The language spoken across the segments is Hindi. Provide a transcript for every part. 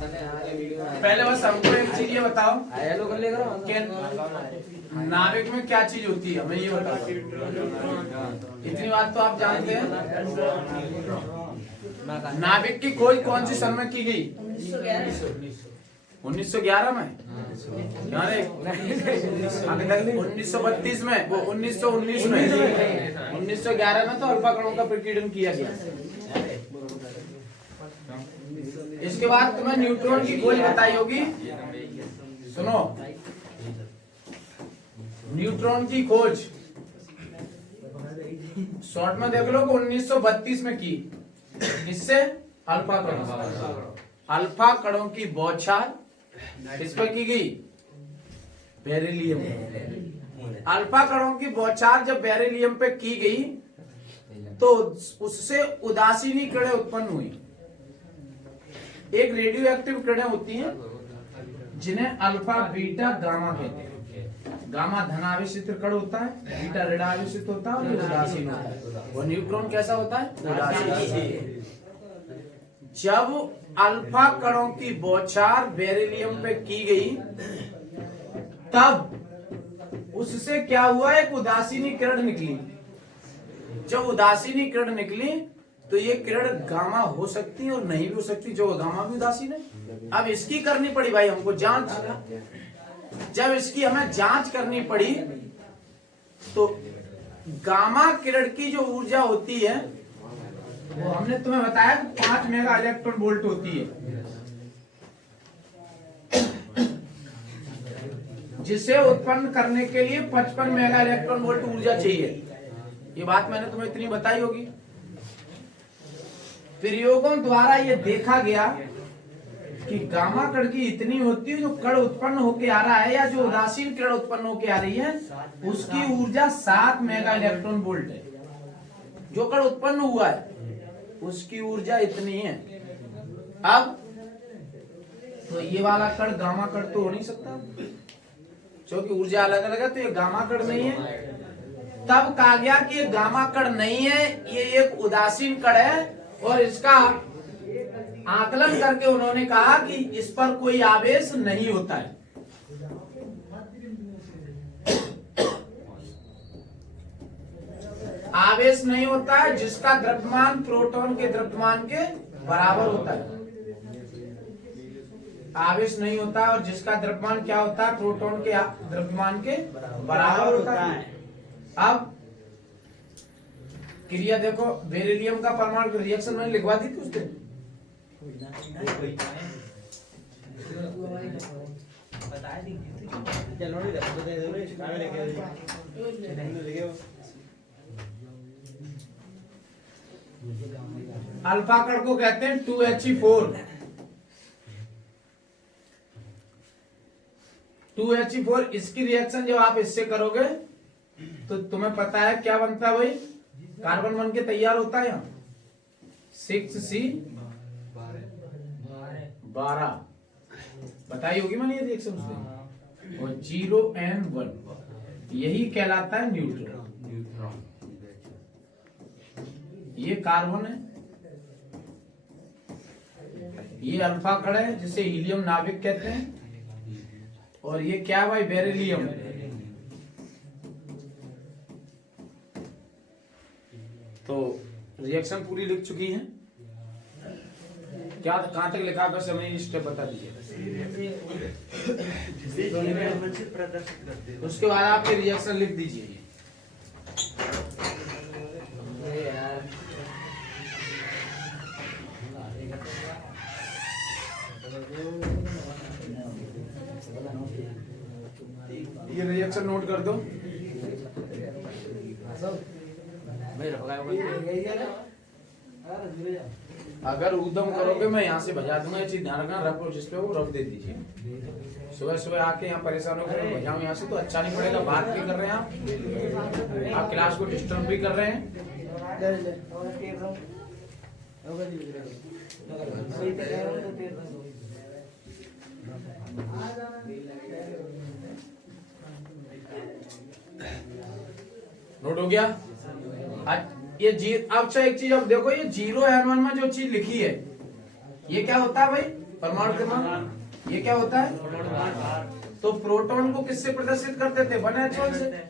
पहले बस हमको एक चीज ये बताओ कि नाविक में क्या चीज होती है, हमें ये बताओ। इतनी बात तो आप जानते हैं। नाविक की खोज कौन सी सन में की गई? 1911 में। 1932 में, वो 1919 में। 1911 में तो अल्फा कणों का प्रकीर्णन किया गया। इसके बाद तुम्हें न्यूट्रॉन की खोज बताई होगी। सुनो, न्यूट्रॉन की खोज शॉर्ट में देख लो, 1932 में की। किससे? अल्फा कणों। अल्फा कणों की बौछार किस पर की गई? बेरिलियम। अल्फा कणों की बौछार जब बेरिलियम पे की गई तो उससे उदासीनी किरणें उत्पन्न हुई। एक रेडियो एक्टिव किरणें होती हैं जिन्हें अल्फा बीटा गामा कहते हैं। गामा धनावेशित कण होता है, बीटा ऋणावेशित होता है और उदासीन होता है। और न्यूट्रॉन कैसा होता है? उदासीन। जब अल्फा कणों की बौछार बेरिलियम पे की गई तब उससे क्या हुआ? एक उदासीनी किरण निकली। जब उदासीनी किरण निकली तो ये किरण गामा हो सकती है और नहीं भी हो सकती। जो गामा भी उदासीन है। अब इसकी करनी पड़ी भाई हमको जांच। जब इसकी हमें जांच करनी पड़ी तो गामा किरण की जो ऊर्जा होती है वो हमने तुम्हें बताया 5 मेगा इलेक्ट्रॉन वोल्ट होती है, जिसे उत्पन्न करने के लिए 55 मेगा इलेक्ट्रॉन वोल्ट ऊर्जा चाहिए। ये बात मैंने तुम्हें इतनी बताई होगी। प्रयोगों द्वारा ये देखा गया कि गामा कण की इतनी होती है, जो कण उत्पन्न होके आ रहा है या जो उदासीन किरण उत्पन्न होके आ रही है उसकी ऊर्जा 7 मेगा इलेक्ट्रॉन वोल्ट है। जो कण उत्पन्न हुआ है उसकी ऊर्जा इतनी है। अब तो ये वाला कण गामा कण तो हो नहीं सकता, क्योंकि ऊर्जा अलग अलग है, तो ये गामा कण नहीं है। तब कहा गया कि ये गामा कण नहीं है, ये एक उदासीन कण है। और इसका आकलन करके उन्होंने कहा कि इस पर कोई आवेश नहीं होता है। आवेश नहीं होता है जिसका द्रव्यमान प्रोटॉन के द्रव्यमान के बराबर होता है। आवेश नहीं होता है और जिसका द्रव्यमान क्या होता है? प्रोटॉन के द्रव्यमान के बराबर होता है। अब क्रिया देखो, बेरिलियम का परमाणु रिएक्शन मैंने लिखवा दी थी उस दिन। अल्फा कण को कहते हैं 2He4। 2He4 इसकी रिएक्शन जब आप इससे करोगे तो तुम्हें पता है क्या बनता है भाई? कार्बन बन के तैयार होता है यहाँ 6C12 बताई होगी मैंने ये रिएक्शन उसमें। और 0N1 यही कहलाता है न्यूट्रॉन। ये कार्बन है, ये अल्फा कण है जिसे हीलियम नाभिक कहते हैं। और ये क्या भाई? बेरिलियम। तो रिएक्शन पूरी लिख चुकी है क्या? कहां तक लिखा बस हमें स्टेप बता दीजिए। उसके बाद आप ये रिएक्शन लिख दीजिए। ये रिएक्शन नोट कर दो। अगर उद्यम करोगे मैं यहाँ से बजा दूंगा। ये चीज ध्यान रखना, रफ जिस पे वो रफ दे दीजिए। सुबह सुबह आके यहाँ परेशान होकर बजाऊं यहाँ से तो अच्छा नहीं पड़ेगा। बात भी कर रहे हैं आप क्लास को डिस्टर्ब भी कर रहे हैं। नोट हो गया? ये जी। अब अच्छा एक चीज अब देखो, ये 0N1 में जो चीज लिखी है ये क्या होता है भाई? परमाणु क्रमांक। ये क्या होता है? तो प्रोटॉन को किससे प्रदर्शित करते थे? 1s1 से।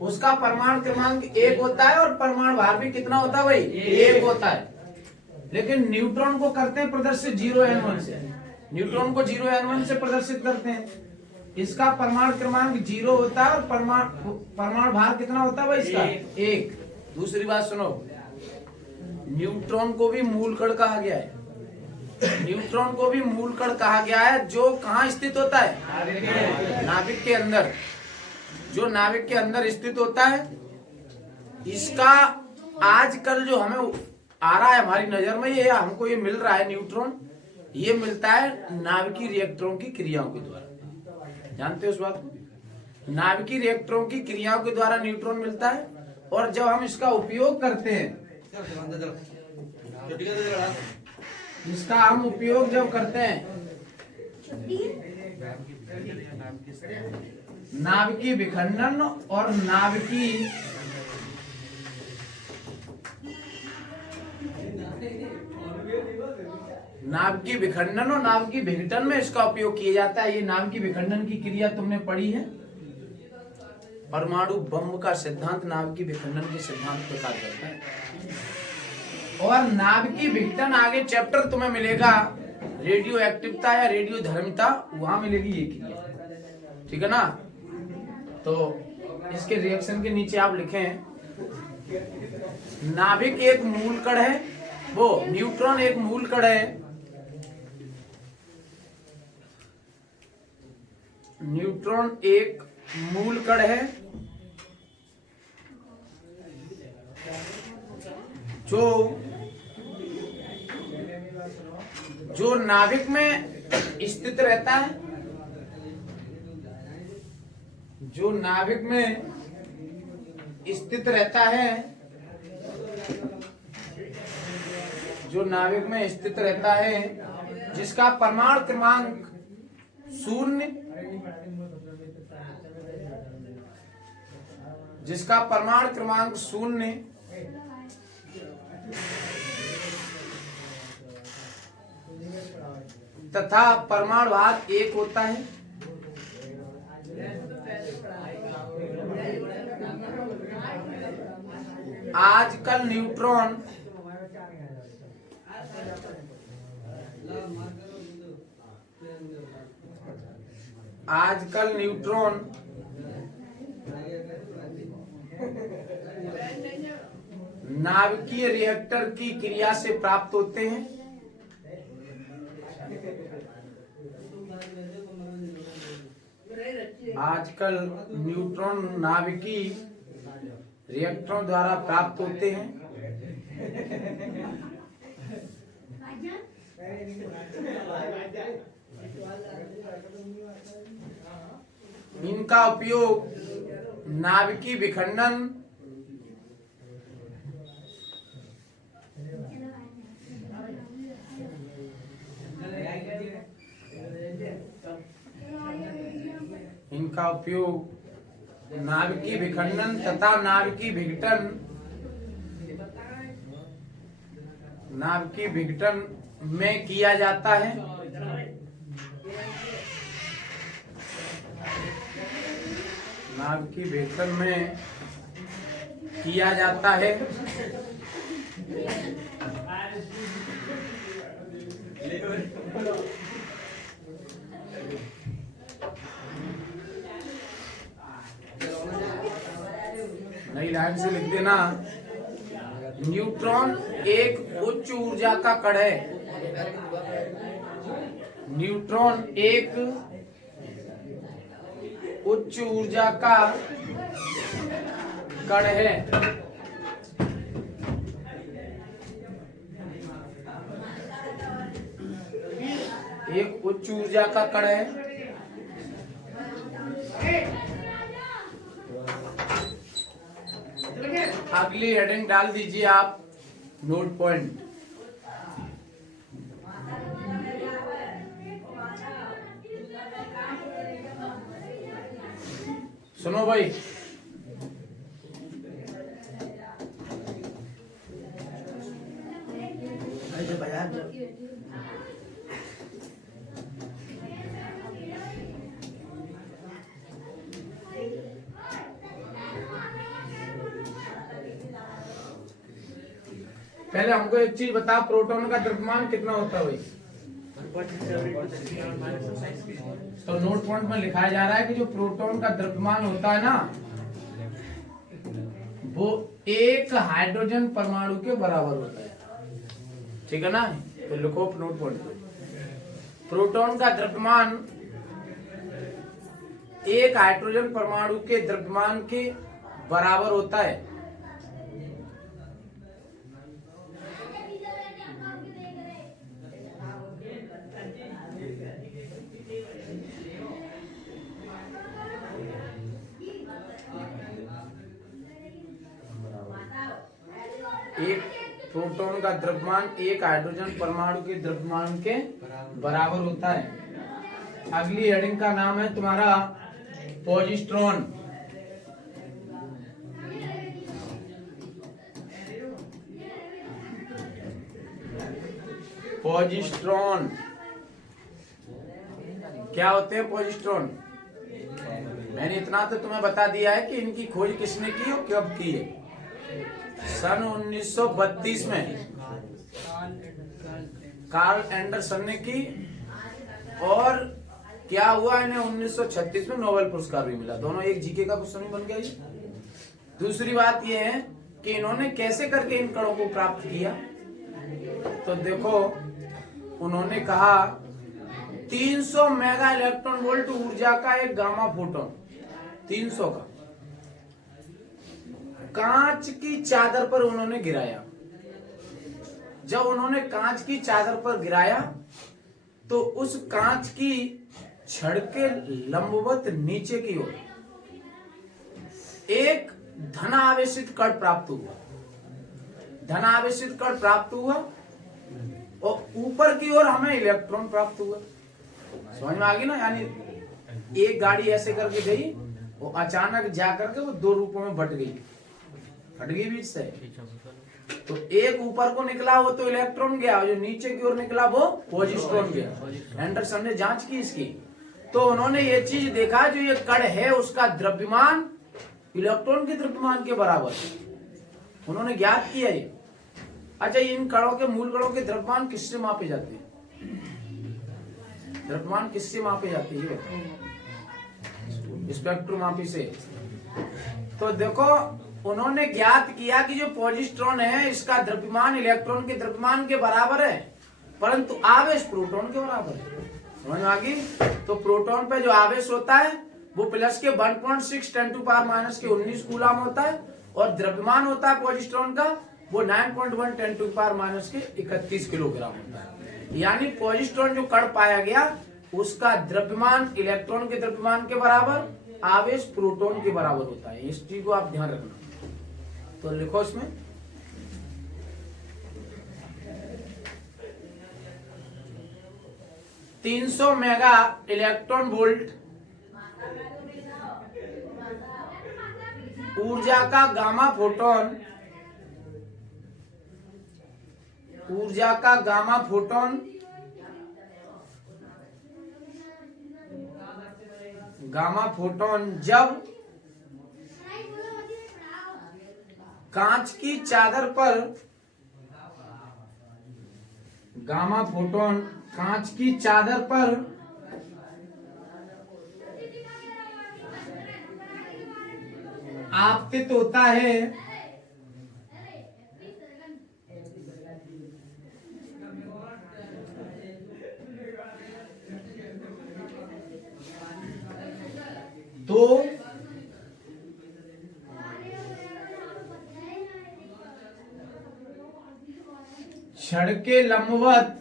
उसका परमाणु क्रमांक 1 होता है और परमाणु भार भी कितना होता है भाई? 1 होता है। लेकिन न्यूट्रॉन को करते हैं प्रदर्शित 0n1 से। न्यूट्रॉन को 0n1 से प्रदर्शित करते हैं। इसका परमाणु क्रमांक 0 होता है और परमाणु भार कितना होता है भाई इसका? 1। दूसरी बात सुनो, न्यूट्रॉन को भी मूल कण कहा गया है। न्यूट्रॉन को भी मूल कण कहा गया है, जो कहाँ स्थित होता है? नाभिक के अंदर। जो नाभिक के अंदर स्थित होता है। इसका आजकल जो हमें आ रहा है हमारी नजर में, ये हमको ये मिल रहा है न्यूट्रॉन, ये मिलता है नाभिकीय रिएक्टरों की क्रियाओं के द्वारा। जानते हो उस बात को? नाभिकीय रिएक्टरों की क्रियाओं के द्वारा न्यूट्रॉन मिलता है। और जब हम इसका उपयोग करते हैं, इसका हम उपयोग जब करते हैं नाभिकीय विखंडन और नाभिकीय विखंडन और नाभिकीय विघटन में इसका उपयोग किया जाता है। ये नाभिकीय विखंडन की क्रिया तुमने पढ़ी है। परमाणु बम का सिद्धांत नाभिकीय विखंडन के सिद्धांत पर कार्य करता है। और नाभिकीय विघटन आगे चैप्टर तुम्हें मिलेगा, रेडियो एक्टिवता या रेडियो धर्मिता, वहां मिलेगी ये क्रिया। ठीक है ना? तो इसके रिएक्शन के नीचे आप लिखें, नाभिक एक मूल कण है, वो न्यूट्रॉन एक मूल कण है। न्यूट्रॉन एक मूल कण है जो नाभिक में स्थित रहता है। जो नाभिक में स्थित रहता है, जो नाभिक में स्थित रहता है, जिसका परमाणु क्रमांक 0, जिसका परमाणु क्रमांक 0 तथा परमाणु भार 1 होता है। आजकल न्यूट्रॉन नाभिकीय रिएक्टर की क्रिया से प्राप्त होते हैं। आजकल न्यूट्रॉन नाभिकीय रिएक्टरों द्वारा प्राप्त होते हैं। इनका उपयोग नाभिकीय विखंडन, नाभिकीय विखंडन तथा नाभिकीय विघटन में किया जाता है। नाभिकीय विघटन में किया जाता है। नई लाइन से लिख देना, न्यूट्रॉन एक उच्च ऊर्जा का कण है। न्यूट्रॉन एक उच्च ऊर्जा का कण है। एक उच्च ऊर्जा का कण है। अगली हेडिंग डाल दीजिए आप, नोट पॉइंट। सुनो भाई, पहले हमको एक चीज बता, प्रोटॉन का द्रव्यमान कितना होता है भाई? तो नोट पॉइंट में लिखा जा रहा है कि जो प्रोटॉन का द्रव्यमान होता है ना, वो एक हाइड्रोजन परमाणु के बराबर होता है। ठीक है ना? तो लिखो नोट पॉइंट पे, प्रोटॉन का द्रव्यमान एक हाइड्रोजन परमाणु के द्रव्यमान के बराबर होता है। एक प्रोटॉन का द्रव्यमान एक हाइड्रोजन परमाणु के द्रव्यमान के बराबर होता है। अगली हेडिंग का नाम है तुम्हारा पॉजिट्रॉन। पॉजिट्रॉन क्या होते हैं? पॉजिट्रॉन मैंने इतना तो तुम्हें बता दिया है कि इनकी खोज किसने की और कब की है। सन 1932 में कार्ल एंडरसन ने की, और क्या हुआ, इन्हें 1936 में नोबेल पुरस्कार भी मिला। दोनों एक जीके का क्वेश्चन बन गया ये। दूसरी बात यह है कि इन्होंने कैसे करके इन कणों को प्राप्त किया। तो देखो, उन्होंने कहा 300 मेगा इलेक्ट्रॉन वोल्ट ऊर्जा का एक गामा फोटोन, 300 का, कांच की चादर पर उन्होंने गिराया। जब उन्होंने कांच की चादर पर गिराया तो उस कांच की छड़ के लंबवत नीचे की ओर एक धनावेशित कण प्राप्त हुआ। धनावेशित कण प्राप्त हुआ और ऊपर की ओर हमें इलेक्ट्रॉन प्राप्त हुआ। समझ में आ गई ना? यानी एक गाड़ी ऐसे करके गई, वो अचानक जाकर के वो दो रूपों में बट गई, फट गई बीच से। तो एक ऊपर को निकला वो तो इलेक्ट्रॉन गया, जो नीचे की ओर निकला वो पॉजिट्रॉन गया। एंडरसन ने जांच की इसकी, तो उन्होंने ये चीज देखा, जो ये कण है उसका द्रव्यमान इलेक्ट्रॉन के द्रव्यमान के बराबर उन्होंने ज्ञात किया ये। अच्छा, इन कणों के मूल कणों के द्रव्यमान किससे मापे जाते हैं? द्रव्यमान किससे मापे जाते हैं? स्पेक्ट्रोमापी से। तो देखो, उन्होंने ज्ञात किया कि जो पॉजिट्रॉन है इसका द्रव्यमान इलेक्ट्रॉन के द्रव्यमान के बराबर है, परंतु आवेश प्रोटॉन के बराबर है। समझ में आ गई? तो प्रोटॉन पे जो आवेश होता है वो प्लस के 1.6 10 टू पावर माइनस के 19 कूलम होता है, और द्रव्यमान होता है पॉजिट्रॉन का वो 9.1 10 टू पावर माइनस के 31 किलोग्राम होता है। यानी पॉजिट्रॉन जो कण पाया गया उसका द्रव्यमान इलेक्ट्रॉन के द्रव्यमान के बराबर, आवेश प्रोटॉन के बराबर होता है। इस चीज को आप ध्यान रखना। तो लिखो इसमें 300 मेगा इलेक्ट्रॉन वोल्ट ऊर्जा का गामा फोटोन, ऊर्जा का गामा फोटोन गामा फोटोन जब कांच की चादर पर, गामा फोटोन कांच की चादर पर आपतित होता है, तो छड़ के लंबवत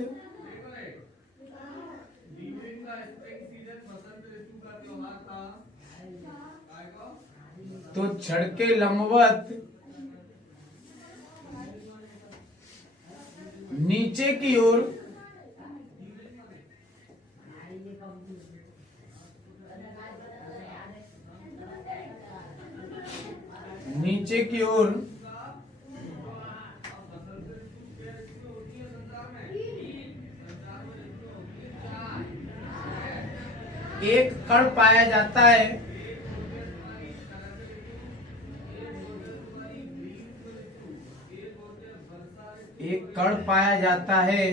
तो छड़ के लंबवत नीचे की ओर नीचे की ओर एक कण पाया जाता है, कण पाया जाता है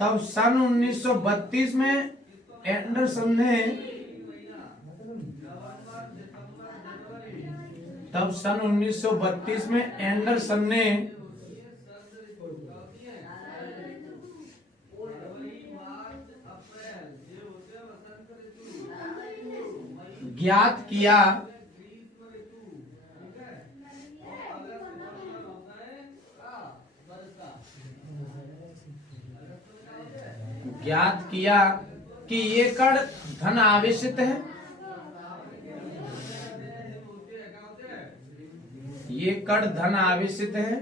तब सन 1932 में एंडरसन ने ज्ञात किया कि ये कण धन आवेशित है। ये कण धन आवेशित है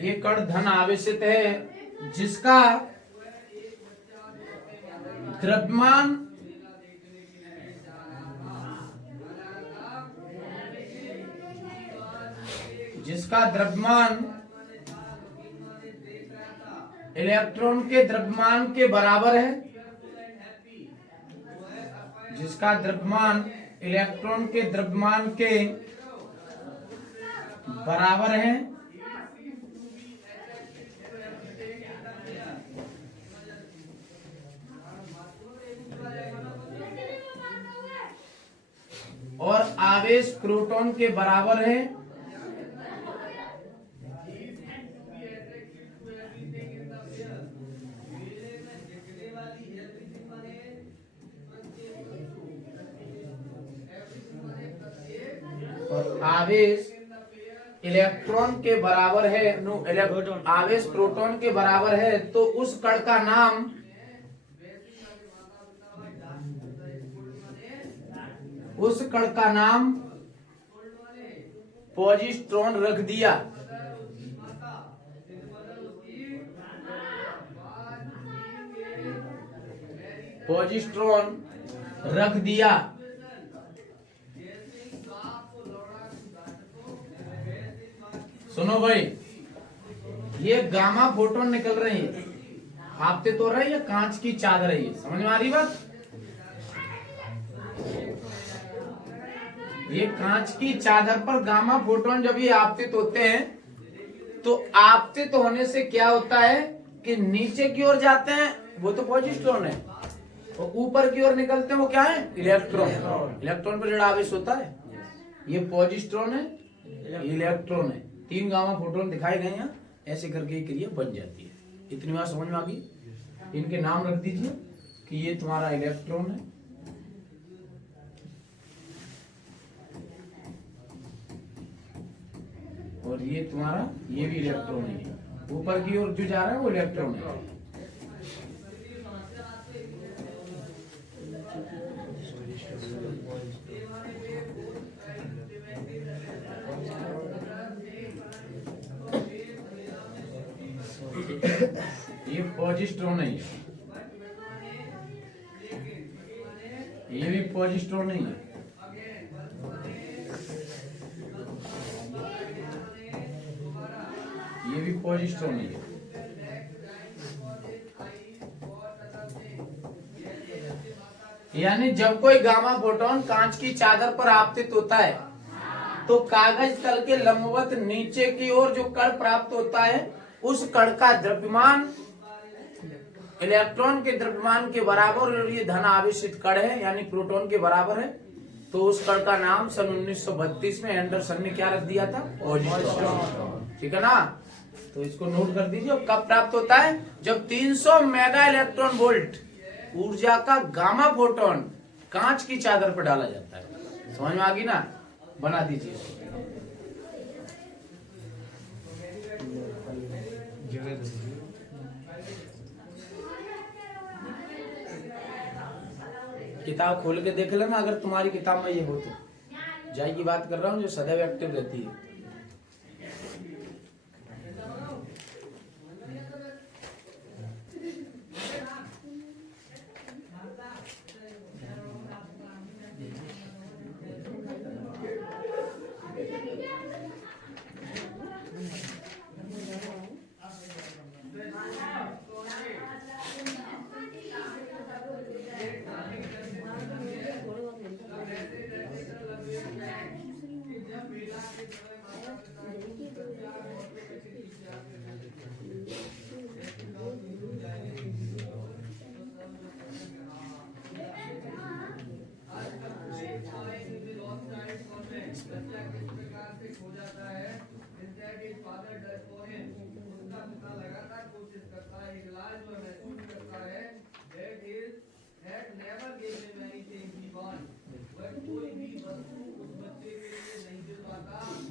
ये कण धन आवेशित है जिसका द्रव्यमान इलेक्ट्रॉन के द्रव्यमान के बराबर है। जिसका द्रव्यमान इलेक्ट्रॉन के द्रव्यमान के बराबर है और आवेश प्रोटॉन के बराबर है। और आवेश इलेक्ट्रॉन के बराबर है आवेश प्रोटॉन के बराबर है तो उस कण का नाम पॉजिट्रॉन रख दिया। सुनो भाई, ये गामा फोटोन निकल रही है, आपते तो रही है, कांच की चादर है, ये समझ में आ रही बात। ये कांच की चादर पर गामा फोटोन जब ये आपतित होते हैं तो आपतित होने से क्या होता है कि नीचे की ओर जाते हैं, वो तो पॉजिट्रॉन है, और ऊपर की ओर निकलते हैं, वो क्या है, इलेक्ट्रॉन। इलेक्ट्रॉन पर जड़ा आवेश होता है, ये पॉजिट्रॉन है, इलेक्ट्रॉन है। 3 गामा फोटोन दिखाए गए हैं, ऐसे करके क्रिया बन जाती है। इतनी बात समझ में आ गई। इनके नाम रख दीजिए कि ये तुम्हारा इलेक्ट्रॉन है, और ये तुम्हारा, ये भी इलेक्ट्रॉन है। ऊपर की ओर जो जा रहा है वो इलेक्ट्रॉन है। ये पॉजिट्रॉन है, ये भी पॉजिट्रॉन नहीं है। ये भी पॉजिट्रॉन नहीं है। यानी जब कोई गामा फोटोन कांच की चादर पर आपतित होता है तो कागज तल के लंबवत नीचे की ओर जो कण प्राप्त होता है, उस कण का द्रव्यमान इलेक्ट्रॉन के द्रव्यमान के बराबर, और ये धन आवेशित कण है यानी प्रोटॉन के बराबर है, तो उस कण का नाम सन 1932 में एंडरसन ने क्या रख दिया था, पॉजिट्रॉन। ठीक है ना, तो इसको नोट कर दीजिए। कब प्राप्त होता है, जब 300 मेगा इलेक्ट्रॉन वोल्ट ऊर्जा का गामा फोटोन कांच की चादर पर डाला जाता है। समझ में आ गई ना, बना दीजिए। किताब खोल के देख लेना, अगर तुम्हारी किताब में ये हो तो। जय की बात कर रहा हूँ, जो सदैव एक्टिव रहती है।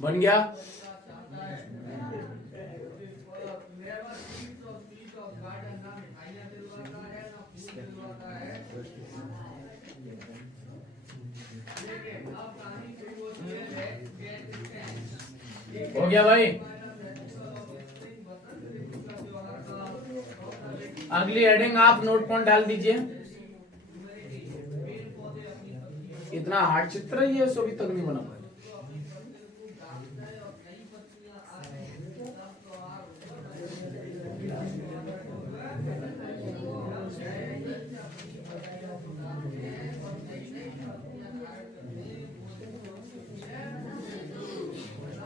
बन गया। हो गया भाई। अगली हेडिंग आप नोट पॉइंट डाल दीजिए। इतना हार्ड चित्र है ये, सो अभी तक नहीं बना पाया।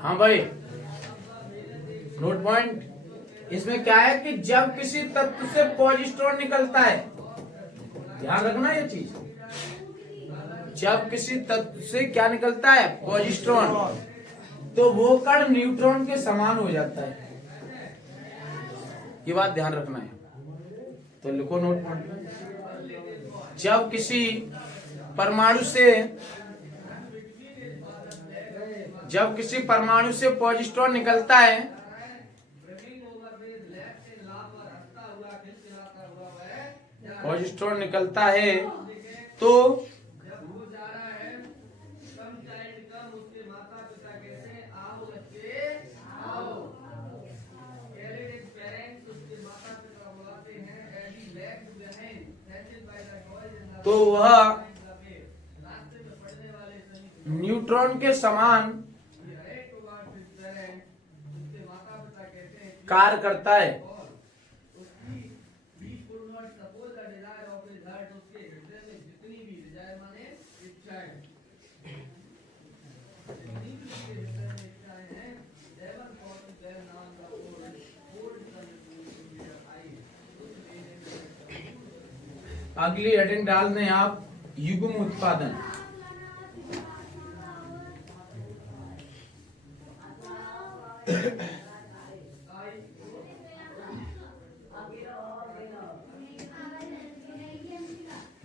हाँ भाई, नोट पॉइंट इसमें क्या है कि जब किसी तत्व से पॉजिट्रॉन निकलता है, ध्यान रखना ये चीज, जब किसी तत्व से क्या निकलता है, पॉजिट्रॉन, तो वो कण न्यूट्रॉन के समान हो जाता है। ये बात ध्यान रखना है, तो लिखो नोट पॉइंट। जब किसी परमाणु से पॉजिट्रॉन निकलता है, पॉजिट्रॉन निकलता है तो वह न्यूट्रॉन के समान कार्य करता है। अगली हेडिंग डाल दें आप, युग्म उत्पादन।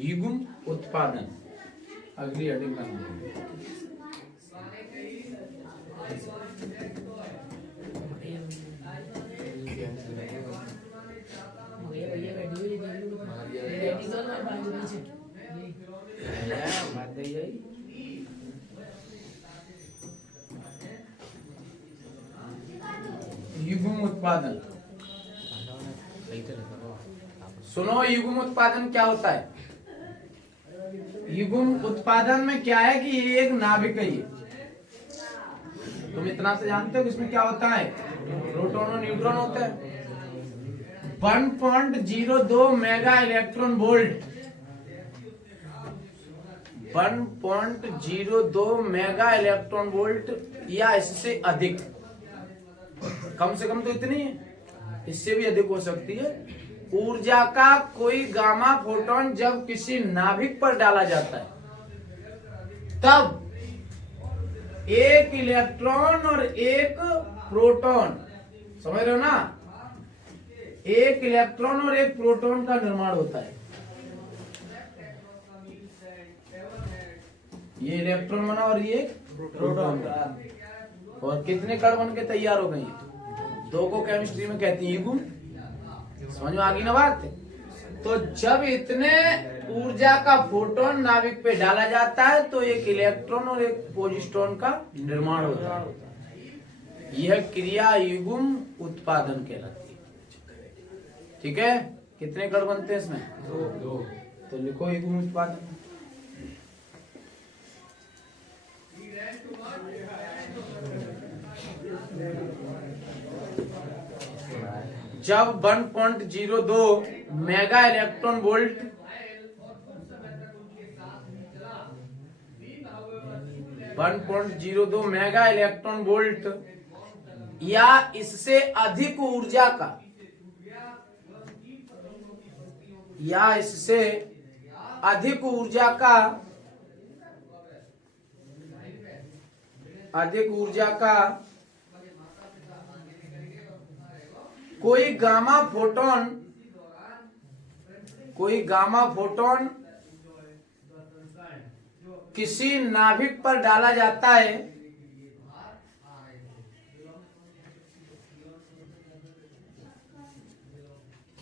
युग्म उत्पादन अगली हेडिंग का नाम है। युग्म उत्पादन, सुनो, युग्म उत्पादन क्या होता है? युग्म उत्पादन में क्या है कि ये एक नाभिक है। ये तुम इतना से जानते हो कि इसमें क्या होता है, प्रोटॉन और न्यूट्रॉन होते हैं। 1.02 mega electron volt, 1.02 mega electron volt या इससे अधिक, कम से कम तो इतनी है, इससे भी अधिक हो सकती है, ऊर्जा का कोई गामा फोटोन जब किसी नाभिक पर डाला जाता है, तब एक इलेक्ट्रॉन और एक प्रोटॉन, समझ रहे हो ना, एक इलेक्ट्रॉन और एक प्रोटॉन का निर्माण होता है। ये इलेक्ट्रॉन बना और ये प्रोटॉन बना, और कितने कण बन के तैयार हो गए? दो को केमिस्ट्री में कहते हैं युग्म। समझ में आ गई ना बात? तो जब इतने ऊर्जा का फोटोन नाभिक पे डाला जाता है तो एक इलेक्ट्रॉन और एक पॉजिट्रॉन का निर्माण होता है। यह क्रिया युग्म उत्पादन कहलाती है। ठीक है, कितने कण बनते हैं इसमें? दो। तो लिखो युग्म उत्पादन। जब 1.02 mega electron volt mega electron volt या इससे अधिक ऊर्जा का, अधिक ऊर्जा का कोई गामा फोटोन किसी नाभिक पर डाला जाता है,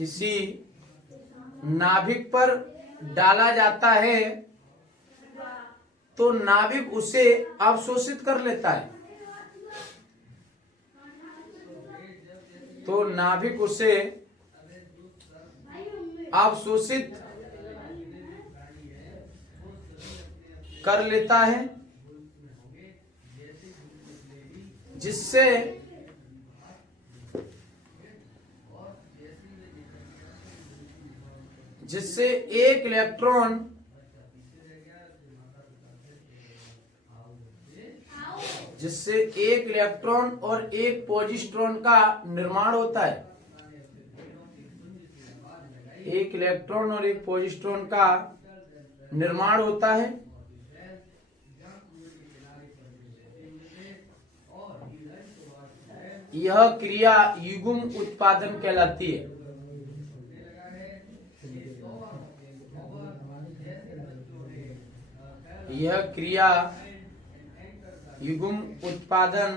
किसी नाभिक पर डाला जाता है तो नाभिक उसे अवशोषित कर लेता है। तो नाभिक उसे अवशोषित कर लेता है, जिससे एक इलेक्ट्रॉन और एक पॉजिट्रॉन का निर्माण होता है। एक इलेक्ट्रॉन और एक पॉजिट्रॉन का निर्माण होता है। यह क्रिया युग्म उत्पादन कहलाती है। यह क्रिया युग्म उत्पादन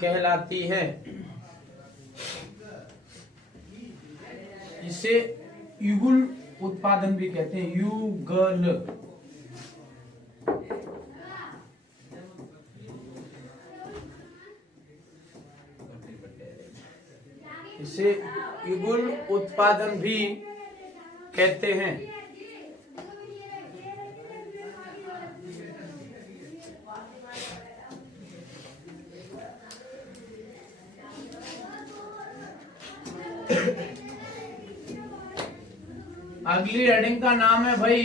कहलाती है। इसे युगल उत्पादन भी कहते हैं। युगल। इसे युगल उत्पादन भी कहते हैं। अगली हेडिंग का नाम है भाई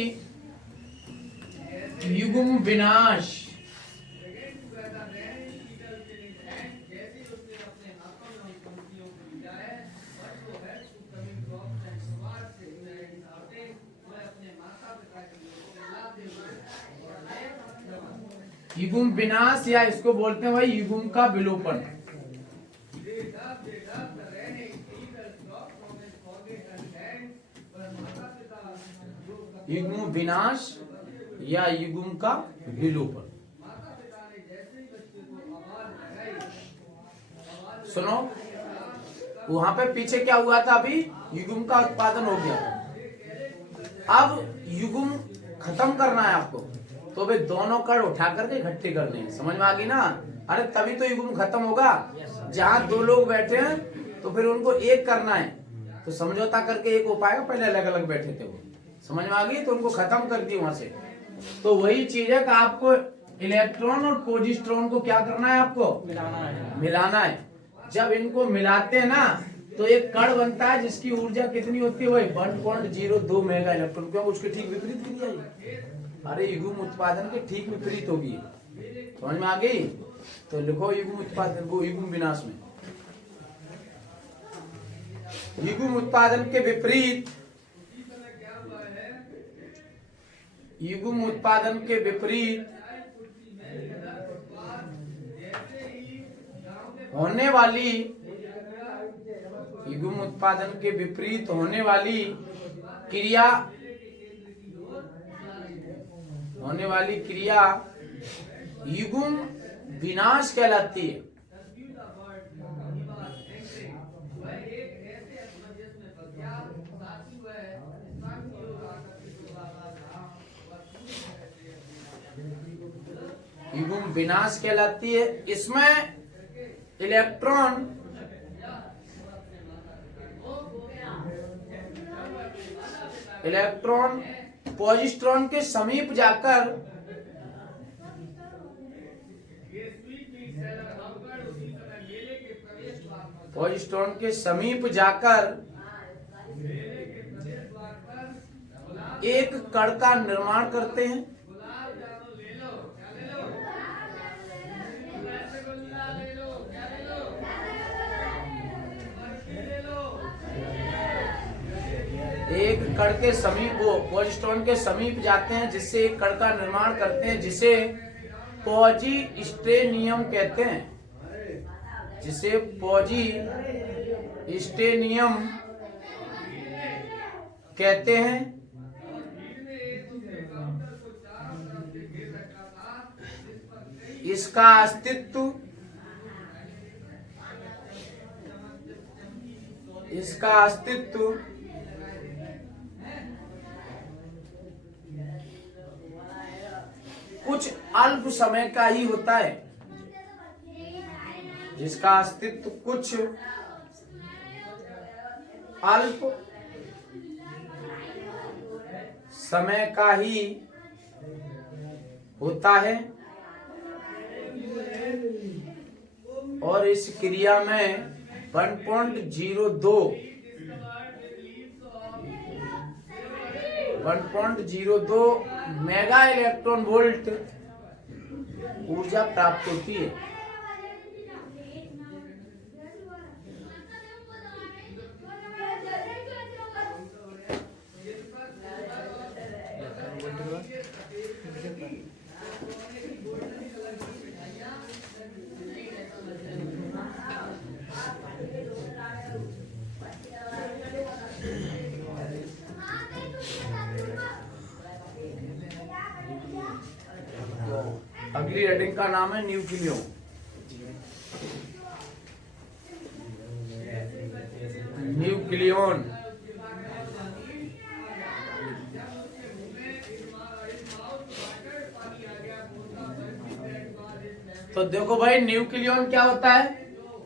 युग्म विनाश। युग्म विनाश या इसको बोलते हैं भाई युग्म का विलोपन। युग्म विनाश या युग्म का विलोपन। सुनो, वहां पे पीछे क्या हुआ था? अभी युग्म का उत्पादन हो गया। अब युग्म खत्म करना है आपको, तो वे दोनों कण उठा करके इकट्ठे करने हैं। समझ में आ गई ना? अरे तभी तो युग्म खत्म होगा। जहां दो लोग बैठे हैं तो फिर उनको एक करना है, तो समझौता करके एक हो पाएगा। पहले अलग अलग बैठे थे वो, समझ में आ गई? तो उनको खत्म कर दी वहां से। तो वही चीज है कि आपको इलेक्ट्रॉन और पॉजिट्रॉन को क्या करना है? आपको मिलाना है। जब इनको मिलाते हैं ना तो एक कण बनता है जिसकी ऊर्जा कितनी होती है? वही 1.02 मेगा इलेक्ट्रॉन। क्यों? उसके ठीक विपरीत क्रिया है। अरे युग्म उत्पादन के ठीक विपरीत होगी। समझ में आ गई? तो लिखो युग्म उत्पादन, वो युग्म विनाश में। युग्म उत्पादन के विपरीत, युग्म उत्पादन के विपरीत होने वाली, युग्म उत्पादन के विपरीत होने वाली क्रिया, युग्म विनाश कहलाती है। युग्म विनाश कहलाती है। इसमें इलेक्ट्रॉन पॉजिट्रॉन के समीप जाकर एक कण का निर्माण करते हैं। एक कण के समीप, वो पॉजिट्रॉन के समीप जाते हैं, जिससे एक कण का निर्माण करते हैं, जिसे पॉजिस्ट्रेनियम कहते हैं। जिसे पॉजिस्ट्रेनियम कहते हैं। इसका अस्तित्व इसका अस्तित्व कुछ अल्प समय का ही होता है, जिसका अस्तित्व कुछ अल्प समय का ही होता है और इस क्रिया में 1.02 मेगा इलेक्ट्रॉन वोल्ट ऊर्जा प्राप्त होती है। अगली हेडिंग का नाम है न्यूक्लियन। न्यूक्लियन तो देखो भाई, न्यूक्लियन क्या होता है?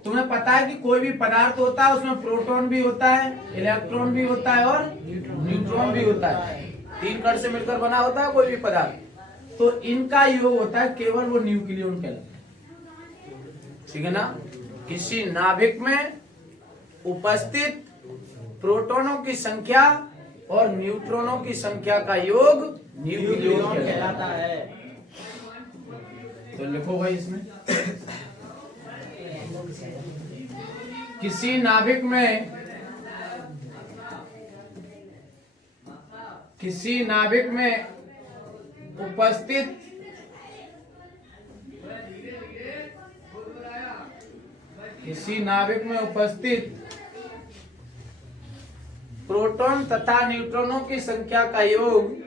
तुम्हें पता है कि कोई भी पदार्थ होता है उसमें प्रोटॉन भी होता है, इलेक्ट्रॉन भी होता है और न्यूट्रॉन भी होता है। 3 कण से मिलकर बना होता है कोई भी पदार्थ, तो इनका योग होता है केवल वो न्यूक्लियन कहलाता है। ठीक है ना? किसी नाभिक में उपस्थित प्रोटॉनों की संख्या और न्यूट्रॉनों की संख्या का योग न्यूक्लियन कहलाता है। तो लिखो भाई इसमें, किसी नाभिक में उपस्थित प्रोटॉन तथा न्यूट्रॉनों की संख्या का योग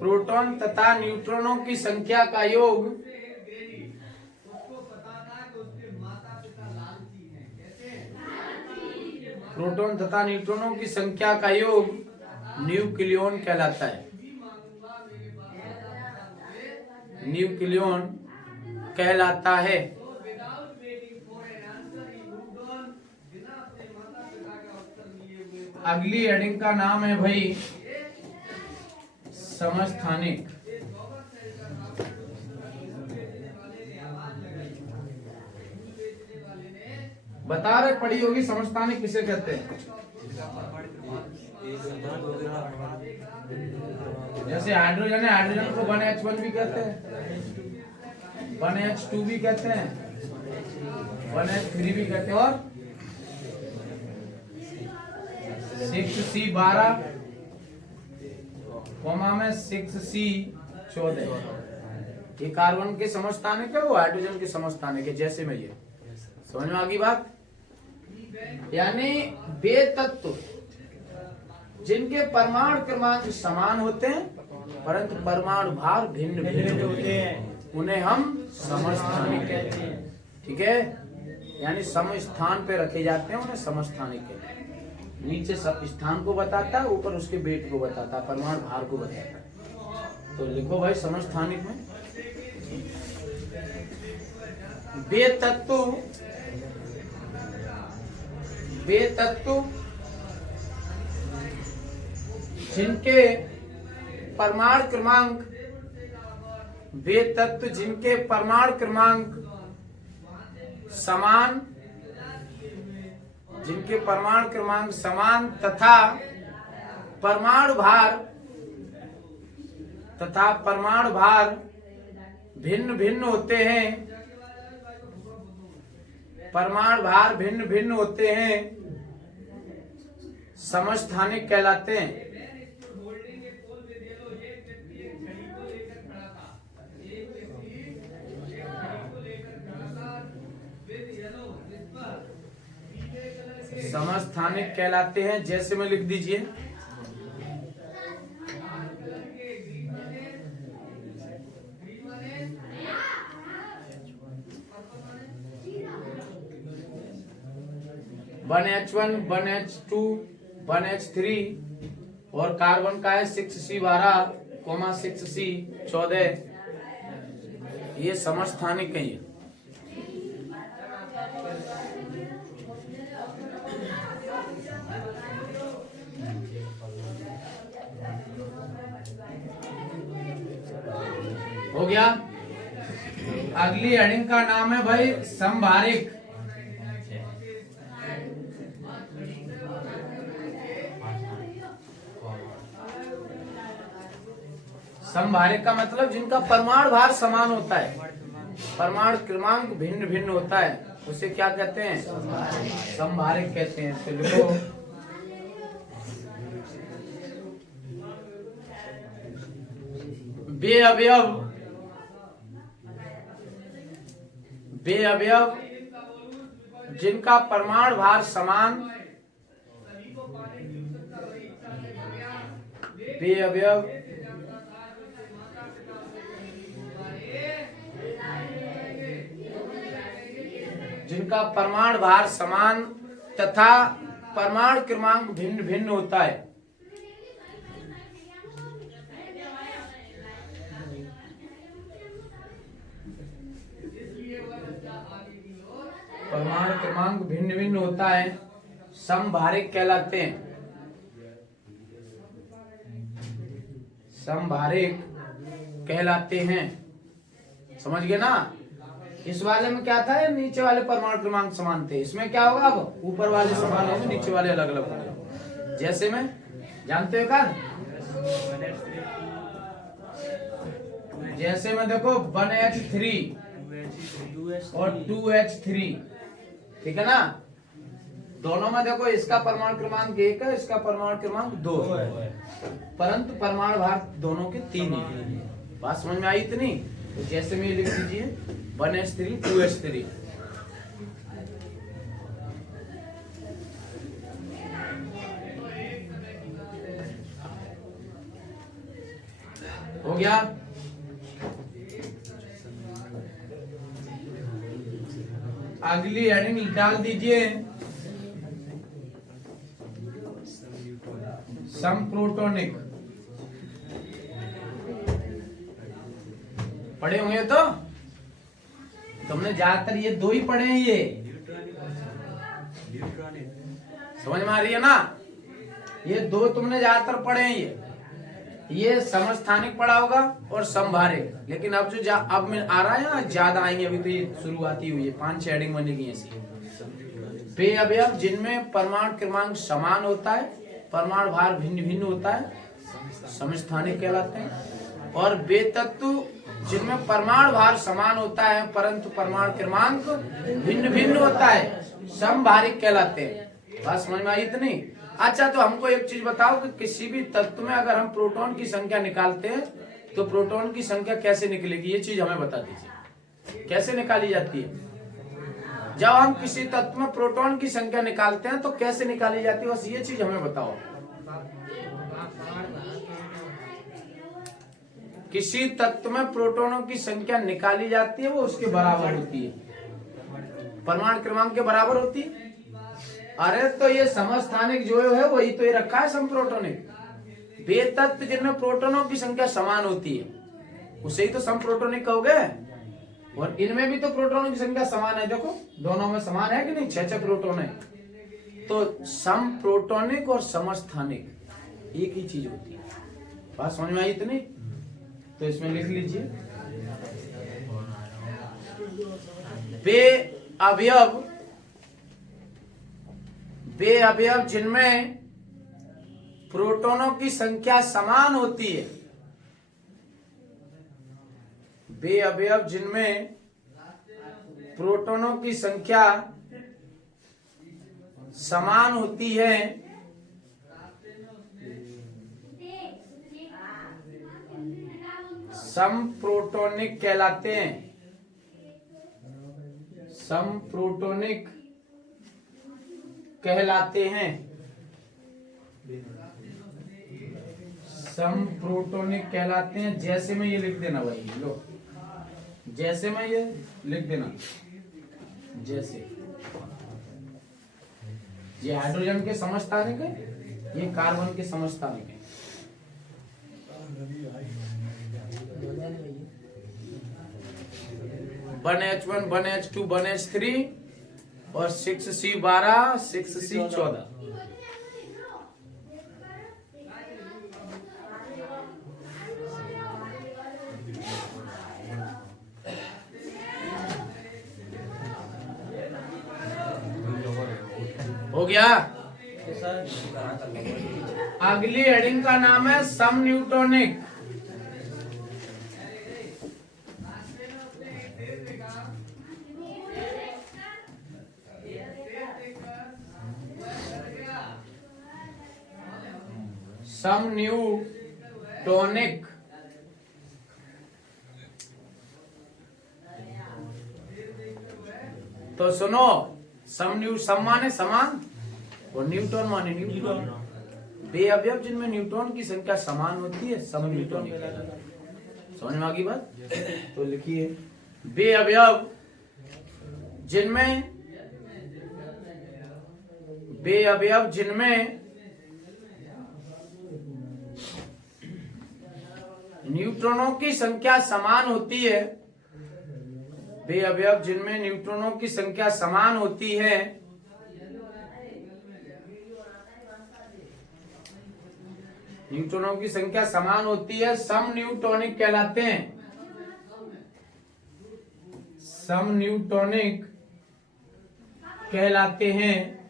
प्रोटॉन तथा न्यूट्रॉनों की संख्या का योग प्रोटॉन तथा न्यूट्रॉनों की संख्या का योग न्यूक्लियन कहलाता है। न्यूक्लियन कहलाता है। अगली हेडिंग का नाम है भाई समस्थानिक। बता रहे पढ़ी होगी, समस्थानिक किसे कहते हैं? जैसे हाइड्रोजन है, हाइड्रोजन को 1H1 भी कहते हैं, 1H2 भी कहते हैं, 1H3 भी कहते हैं और 6C12 कोमा में 6C14 ये कार्बन के समस्थानिक है, वो हाइड्रोजन के समस्थानिक है। जैसे में ये समझ में आ गई बात? यानी वे तत्व जिनके परमाणु क्रमांक समान होते हैं परंतु परमाणु भार भिन्न भिन्न होते हैं, उन्हें हम समस्थानिक कहते हैं। ठीक है? यानी सम स्थान पे रखे जाते हैं, उन्हें समस्थानिक कहते हैं। नीचे सब स्थान को बताता है, ऊपर उसके वेट को बताता है, परमाणु भार को बताता है। तो लिखो भाई समस्थानिक में वे तत्व जिनके परमाणु क्रमांक समान तथा परमाणु भार भिन्न भिन्न होते हैं, समस्थानिक कहलाते हैं। समस्थानिक कहलाते हैं। जैसे में लिख दीजिए, 1H1 1H2 1H3 और कार्बन का है 6C12 6C 14। ये समस्थानिक है। हो गया। अगली हेडिंग का नाम है भाई संभारिक। संभारिक का मतलब जिनका परमाणु भार समान होता है, परमाणु क्रमांक भिन्न भिन्न होता है, उसे क्या कहते हैं? संभारिक कहते हैं। तो लिखो बेअवयव जिनका परमाणु भार समान, बेअवयव जिनका परमाणु भार समान तथा परमाणु क्रमांक भिन्न भिन्न होता है। परमाणु क्रमांक भिन्न भिन्न होता है, समभारिक कहलाते हैं। समभारिक कहलाते हैं। समझ गए ना? इस वाले में क्या था? नीचे वाले परमाणु क्रमांक समान थे। इसमें क्या होगा? अब ऊपर वाले समान होंगे, नीचे वाले अलग अलग होंगे। जैसे में जानते हो क्या? जैसे में देखो 1H3 और 2H3, ठीक है ना? दोनों में देखो इसका परमाणु क्रमांक 1 है, इसका परमाणु क्रमांक 2 है, परंतु परमाणु भार दोनों के 3 है। बात समझ में आई इतनी? तो जैसे में लिख दीजिए 1H3 2H3। हो गया। अगली हेडिंग डाल दीजिए समप्रोटोनिक। पढ़े होंगे तो तुमने ज्यादातर ये दो ही पढ़े हैं। ये समझ में आ रही है ना? ये दो तुमने ज्यादातर पढ़े हैं। ये समस्थानिक पढ़ा होगा और संभारिक। लेकिन अब जो अब में आ रहा है ना, ज्यादा आएंगे। अभी तो ये शुरुआती हुई है, 5 हेडिंग बनेगी ऐसी। बेअवयव जिनमें परमाणु क्रमांक समान होता है, परमाणु भार भिन्न भिन्न होता है, समस्थानिक कहलाते हैं। और बेतत्व जिनमें परमाणु भार समान होता है परंतु परमाणु क्रमांक भिन्न भिन्न होता है, समभारिक कहलाते हैं। बात समझ में आई इतनी? अच्छा, तो हमको एक चीज बताओ कि किसी भी तत्व में अगर हम प्रोटॉन की संख्या निकालते हैं तो प्रोटॉन की संख्या कैसे निकलेगी? ये चीज हमें बता दीजिए, कैसे निकाली जाती है? जब हम किसी तत्व में प्रोटॉन की संख्या निकालते हैं तो कैसे निकाली जाती है? बस ये चीज हमें बताओ। किसी तत्व में प्रोटॉनों की संख्या निकाली जाती है, वो उसके बराबर होती है, परमाणु क्रमांक के बराबर होती है। अरे तो ये समस्थानिक जो है वही तो ये रखा है समप्रोटोनिक। बेतत्व जिनमें प्रोटोनों की संख्या समान होती है उसे ही तो समप्रोटोनिक कहोगे। और इनमें भी तो प्रोटोनों की संख्या समान है। देखो दोनों में समान है कि नहीं? 6 प्रोटोन है। तो समप्रोटोनिक और समस्थानिक एक ही चीज होती है। बात समझ में आई इतनी? तो इसमें लिख लीजिए बेअवयव जिनमें प्रोटोनों की संख्या समान होती है, बेअवयव जिनमें प्रोटोनों की संख्या समान होती है, समप्रोटोनिक कहलाते हैं। समप्रोटोनिक कहलाते हैं। समप्रोटोनिक कहलाते हैं। जैसे में ये लिख देना भाई, लो जैसे में ये लिख देना, जैसे ये हाइड्रोजन के समस्थानिक है, ये कार्बन के समस्थानिक है। One H1 one H2 one H3 और 6C12 6C14। हो गया। अगली हेडिंग का नाम है सम न्यूटोनिक। सम न्यूटोनिक तो सुनो, सम माने समान और न्यूटन माने न्यूटन। बे अवयव जिनमें न्यूटन की संख्या समान होती है सम न्यूटोनिक कहलाता है। समझ में आ गई बात? तो लिखिए, बे अवयव जिनमें न्यूट्रॉनों की संख्या समान होती है, बे अवयव जिनमें न्यूट्रॉनों की संख्या समान होती है, न्यूट्रॉनों की संख्या समान होती है, सम न्यूटोनिक कहलाते हैं। सम न्यूटोनिक कहलाते हैं।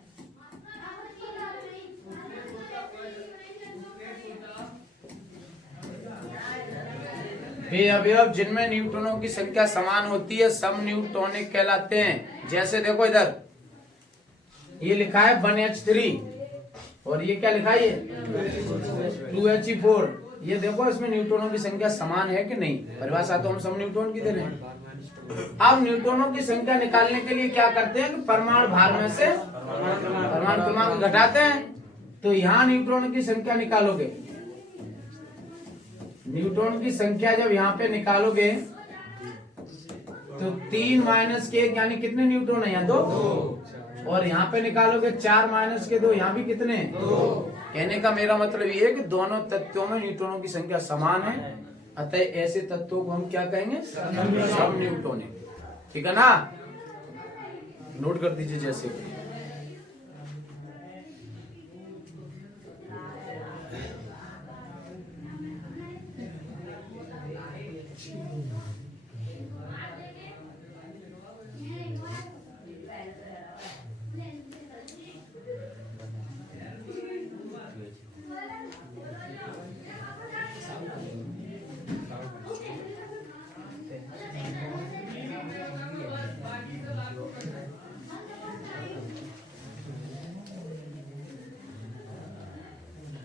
वे अवयव जिनमें न्यूट्रॉनों की संख्या समान होती है सम न्यूटोनिक कहलाते हैं। जैसे देखो इधर ये लिखा है 1H3 और ये क्या लिखा है, ये 2He4। ये देखो इसमें न्यूट्रॉनों की संख्या समान है कि नहीं। परिभाषा तो हम सम न्यूट्रॉन की दे रहे हैं। अब न्यूट्रॉनों की संख्या निकालने के लिए क्या करते हैं कि परमाणु भार में से परमाणु क्रमांक घटाते हैं। तो यहाँ न्यूट्रॉन की संख्या निकालोगे, न्यूट्रॉन की संख्या जब यहाँ पे निकालोगे तो 3 - 1 यानी कितने न्यूट्रॉन है यहाँ? 2। और यहाँ पे निकालोगे 4 - 2 यहाँ भी कितने? 2। कहने का मेरा मतलब ये है कि दोनों तत्वों में न्यूट्रॉनों की संख्या समान है, अतः ऐसे तत्वों को हम क्या कहेंगे? सम न्यूटोनिक। ठीक है ना, नोट कर दीजिए। जैसे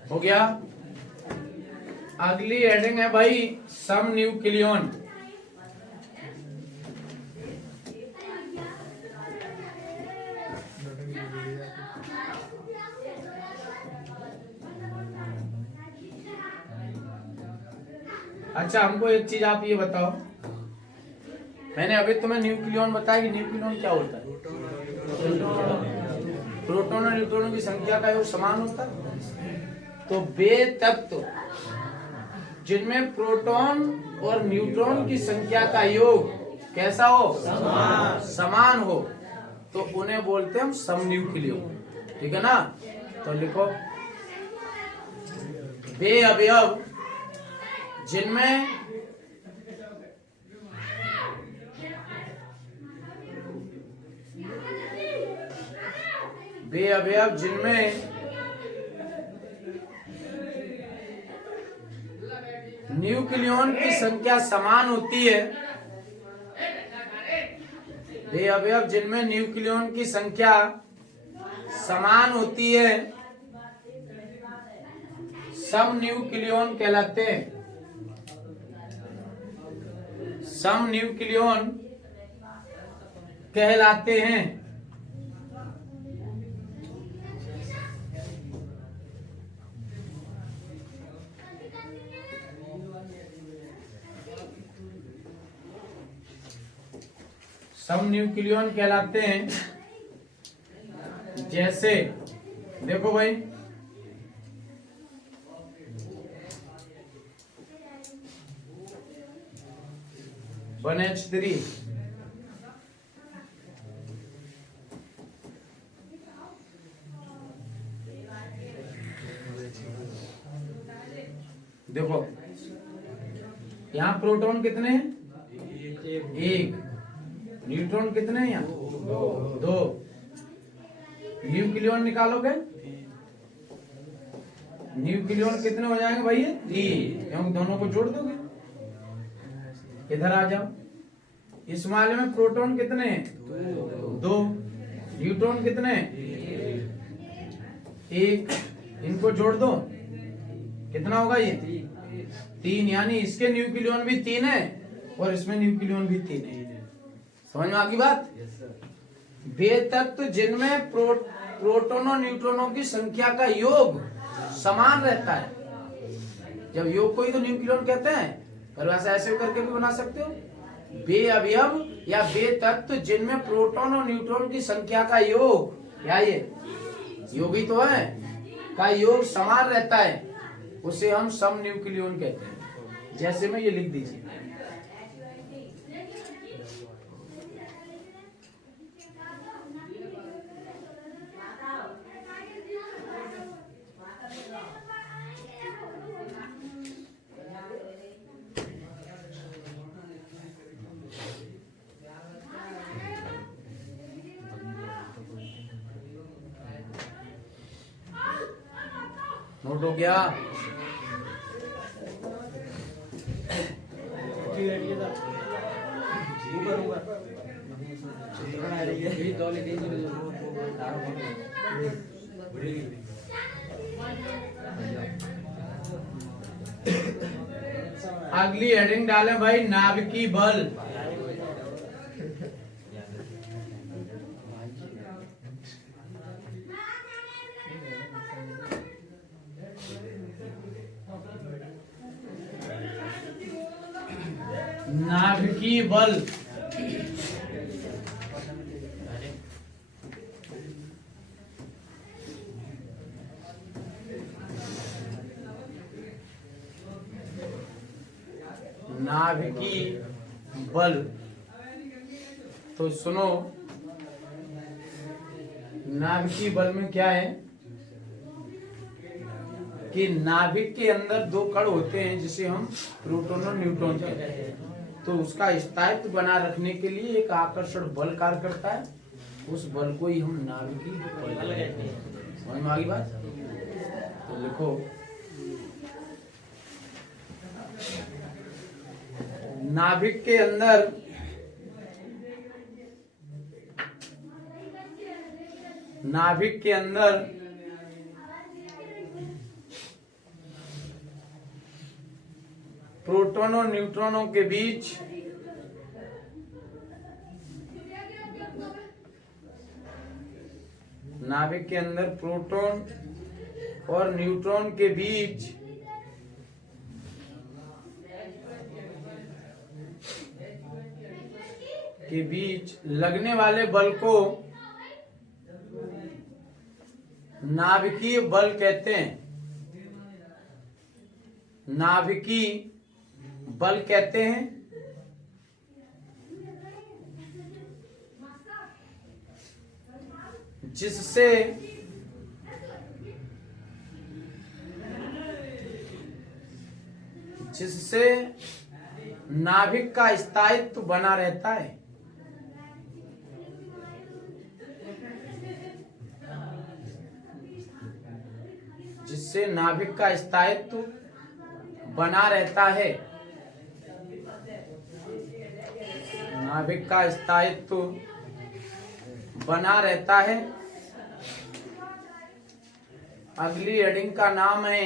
हो गया। अगली हेडिंग है भाई सम न्यूक्लियन। अच्छा, हमको एक चीज आप ये बताओ, मैंने अभी तुम्हें न्यूक्लियन बताया कि न्यूक्लियन क्या होता है? प्रोटॉन और न्यूट्रॉनों की संख्या का योग समान होता है। तो वे तत्व जिनमें प्रोटॉन और न्यूट्रॉन की संख्या का योग कैसा हो? समान हो, तो उन्हें बोलते हैं हम सम न्यूक्लियन। ठीक है ना, तो लिखो, वे अवयव जिनमें न्यूक्लियन की संख्या समान होती है, वे अवयव जिनमें न्यूक्लियन की संख्या समान होती है सम न्यूक्लियन कहलाते हैं। सम न्यूक्लियन कहलाते हैं। सम न्यूक्लियन कहलाते हैं। जैसे देखो भाई, NH3 देखो यहाँ प्रोटॉन कितने हैं? एक। न्यूट्रॉन कितने हैं यहाँ? दो। न्यूक्लियॉन निकालोगे, न्यूक्लियॉन कितने हो जाएंगे भाई? 3, क्योंकि दोनों को जोड़ दोगे। इधर आ जाओ, इस वाले में प्रोटॉन कितने हैं? 2। न्यूट्रॉन कितने हैं? 1। इनको जोड़ दो, कितना होगा ये? 3। यानी इसके न्यूक्लियॉन भी 3 है और इसमें न्यूक्लियॉन भी 3 है। समझ में आ गई बात? वे तत्व जिनमें प्रोटोन और न्यूट्रॉनों की संख्या का योग समान रहता है, जब योग को ही तो न्यूक्लियॉन कहते हैं, पर वैसे ऐसे करके भी बना सकते हो। वे अवयव या वे तत्व जिनमें प्रोटॉन और न्यूट्रॉन की संख्या का योग, क्या ये योग ही तो है, का योग समान रहता है, उसे हम सम न्यूक्लियॉन कहते हैं। जैसे में ये लिख दीजिए, नोट हो गया? अगली हेडिंग डालें भाई, नाभिकीय बल। नाभिकीय बल नाभिकीय बल, तो सुनो, नाभिकीय बल में क्या है कि नाभिक के अंदर 2 कण होते हैं जिसे हम प्रोटॉन और न्यूट्रॉन कहते हैं, तो उसका स्थायित्व बना रखने के लिए एक आकर्षण बल कार्य करता है, उस बल को ही हम नाभिकीय बल कहते हैं। समझ में आ गई बात? तो लिखो, नाभिक के अंदर प्रोटॉन और न्यूट्रॉनों के बीच नाभिक के अंदर प्रोटॉन और न्यूट्रॉन के बीच लगने वाले बल को नाभिकीय बल कहते हैं। नाभिकीय बल कहते हैं जिससे नाभिक का स्थायित्व बना रहता है। जिससे नाभिक का स्थायित्व बना रहता है। नाभिक का स्थायित्व बना रहता है। अगली हेडिंग का नाम है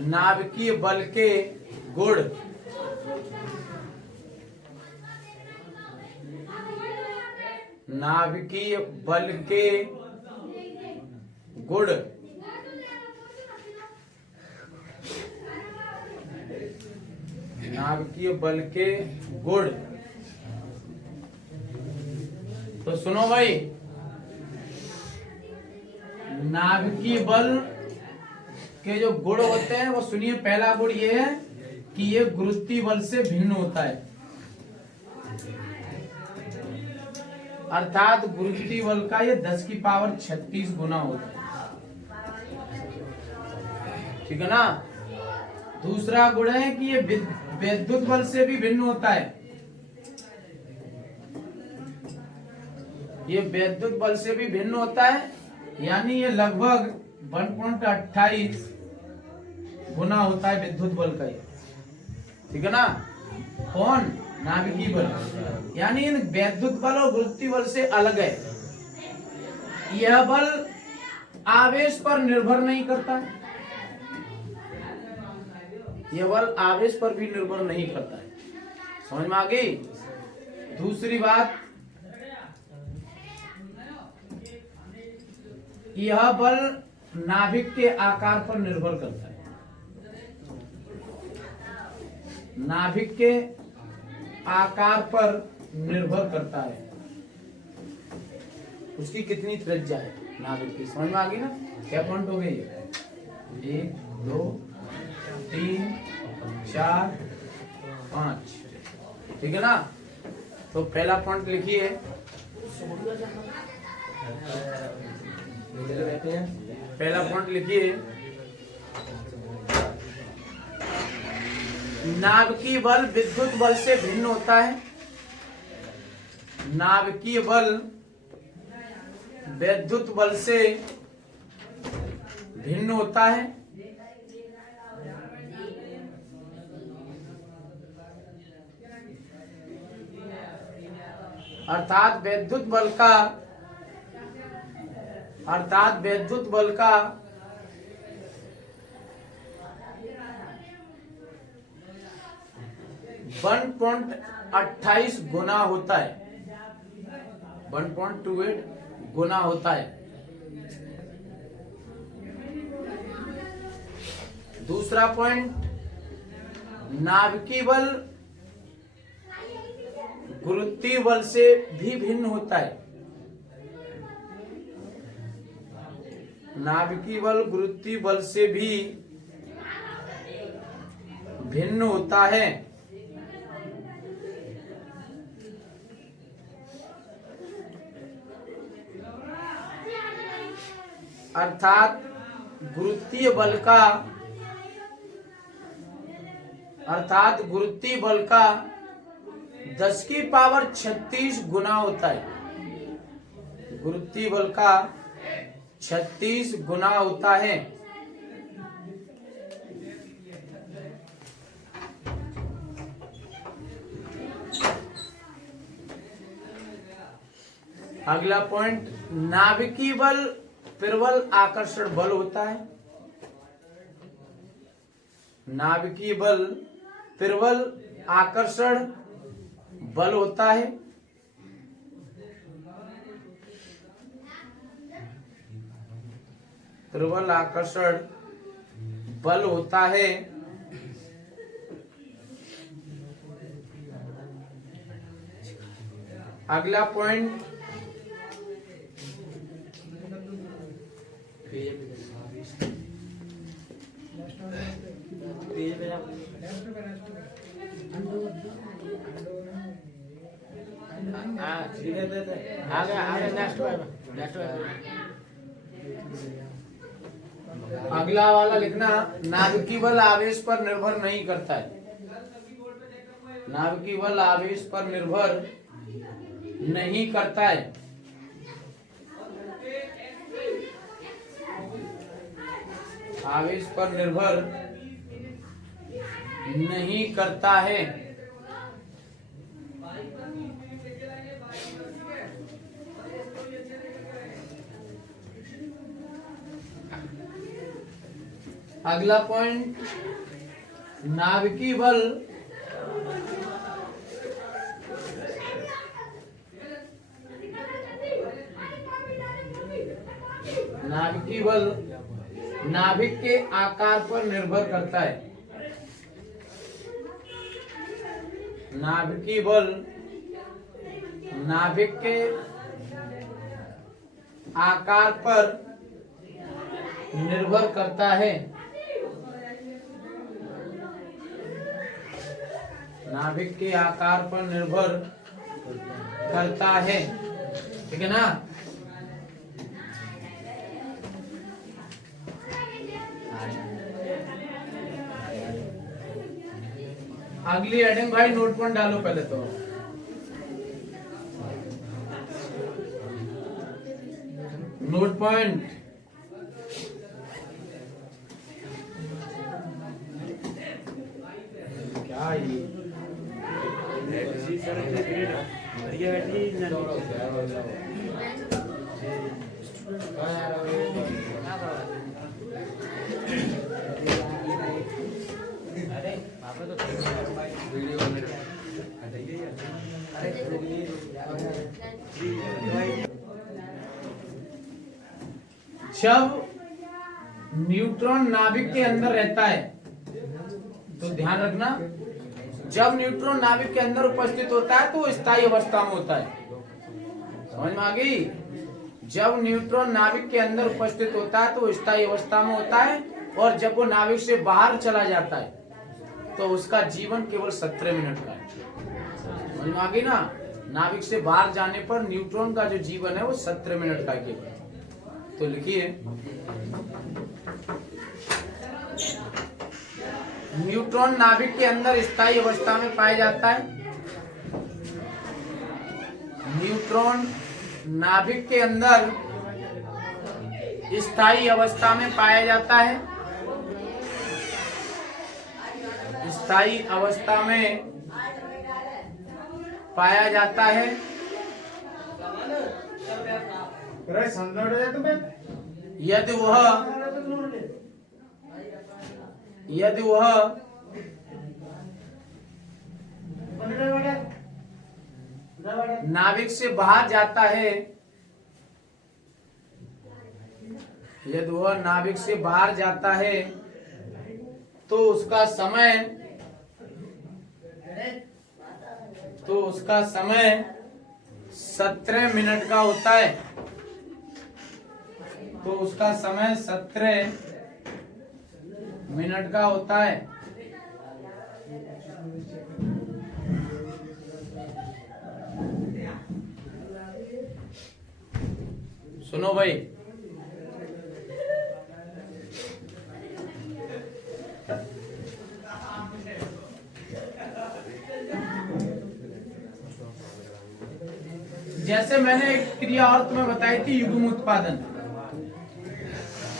नाभिकीय बल के गुण। नाभिकीय बल के गुण। नाभिकीय बल के गुण, तो सुनो भाई, नाभिकीय बल के जो गुण होते हैं वो सुनिए। पहला गुण ये है कि ये गुरुत्वीय बल से भिन्न होता है, अर्थात गुरुत्वीय बल का ये 10 की पावर 36 गुना होता है, ठीक है ना। दूसरा गुण है कि ये विद्युत बल से भी भिन्न होता है, ये विद्युत बल से भी भिन्न होता है, यानी ये लगभग 1.28 गुना होता है विद्युत बल का, ठीक है ना। कौन? नाभिकीय बल, यानी इन विद्युत बल और गुरुत्वीय बल से अलग है। यह बल आवेश पर निर्भर नहीं करता, यह बल आवेश पर भी निर्भर नहीं करता है। समझ में आ गई? दूसरी बात, यह बल नाभिक के आकार पर निर्भर करता है, नाभिक के आकार पर निर्भर करता है, उसकी कितनी त्रिज्या है नाभिक की। समझ में आ गई ना? क्या पॉइंट हो गई? 1 2 3 4 5, ठीक है ना। तो पहला पॉइंट लिखिए, पहला पॉइंट लिखिए, नाभिकीय बल विद्युत बल से भिन्न होता है, नाभिकीय बल विद्युत बल से भिन्न होता है, अर्थात विद्युत बल का 1.28 गुना होता है, 1.28 गुना होता है। दूसरा पॉइंट, नाभिकीय बल गुरुत्वीय बल से भी भिन्न होता है, नाभिकीय बल गुरुत्वीय बल से भी भिन्न होता है, अर्थात गुरुत्वीय बल का 10 की पावर 36 गुना होता है, गुरुत्वीय बल का 36 गुना होता है। अगला पॉइंट, नाभिकीय बल प्रबल आकर्षण बल होता है, नाभिकीय बल प्रबल आकर्षण बल होता है, प्रबल आकर्षण बल होता है। अगला पॉइंट, अगला वाला लिखना, नाभिकीय बल आवेश पर निर्भर नहीं करता है, नाभिकीय बल आवेश पर निर्भर नहीं करता है, आवेश पर निर्भर नहीं करता है। अगला पॉइंट, नाभिकीय बल नाभिक के आकार पर निर्भर करता है, नाभिकीय बल नाभिक के आकार पर निर्भर करता है, नाभिक के आकार पर निर्भर करता है, ठीक है ना। अगली हेडिंग भाई नोट पॉइंट डालो पहले तो। नोट पॉइंट क्या ये जब न्यूट्रॉन नाभिक के अंदर रहता है तो ध्यान रखना, जब न्यूट्रॉन नाभिक के अंदर उपस्थित होता है तो वो स्थायी अवस्था में होता है। समझ में आ गई? जब न्यूट्रॉन नाभिक के अंदर उपस्थित होता है तो वो स्थायी अवस्था में होता है, और जब वो नाभिक से बाहर चला जाता है तो उसका जीवन केवल 17 मिनट का है। समझ में आ गई ना? नाभिक से बाहर जाने पर न्यूट्रॉन का जो जीवन है वो 17 मिनट का केवल। तो लिखिए, न्यूट्रॉन नाभिक के अंदर स्थायी अवस्था में पाया जाता है। न्यूट्रॉन नाभिक के अंदर स्थायी अवस्था में पाया जाता है। स्थायी अवस्था में पाया जाता है। यदि वह नाभिक से बाहर जाता है, यदि वह नाभिक से बाहर जाता है तो उसका समय 17 मिनट का होता है। तो उसका समय 17 मिनट का होता है। सुनो भाई, जैसे मैंने एक क्रिया और तुम्हें बताई थी, युग्म उत्पादन,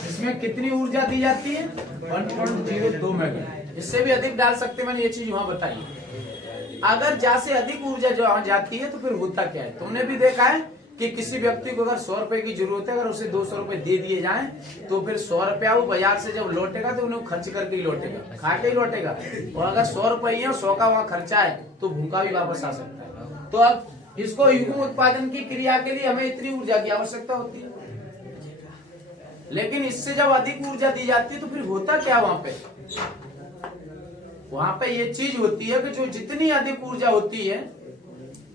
इसमें कितनी ऊर्जा दी जाती है? 1.02 मेगा। इससे भी अधिक डाल सकते, मैंने ये चीज वहां बताई। अगर जहाँ से अधिक ऊर्जा जो जाती है तो फिर होता क्या है? तुमने भी देखा है कि किसी व्यक्ति को अगर 100 रुपए की जरूरत है, अगर उसे 200 रुपए दे दिए जाएं तो फिर 100 रुपया वो बाजार से जब लौटेगा तो उन्हें खर्च करके ही लौटेगा, खा के ही लौटेगा। और अगर 100 रुपये है और 100 का वहां खर्चा है तो भूखा भी वापस आ सकता है। तो अब इसको युग्म उत्पादन की क्रिया के लिए हमें इतनी ऊर्जा की आवश्यकता होती है, लेकिन इससे जब अधिक ऊर्जा दी जाती है तो फिर होता क्या वहां पे? वहां पे ये चीज होती है कि जो जितनी अधिक ऊर्जा होती है,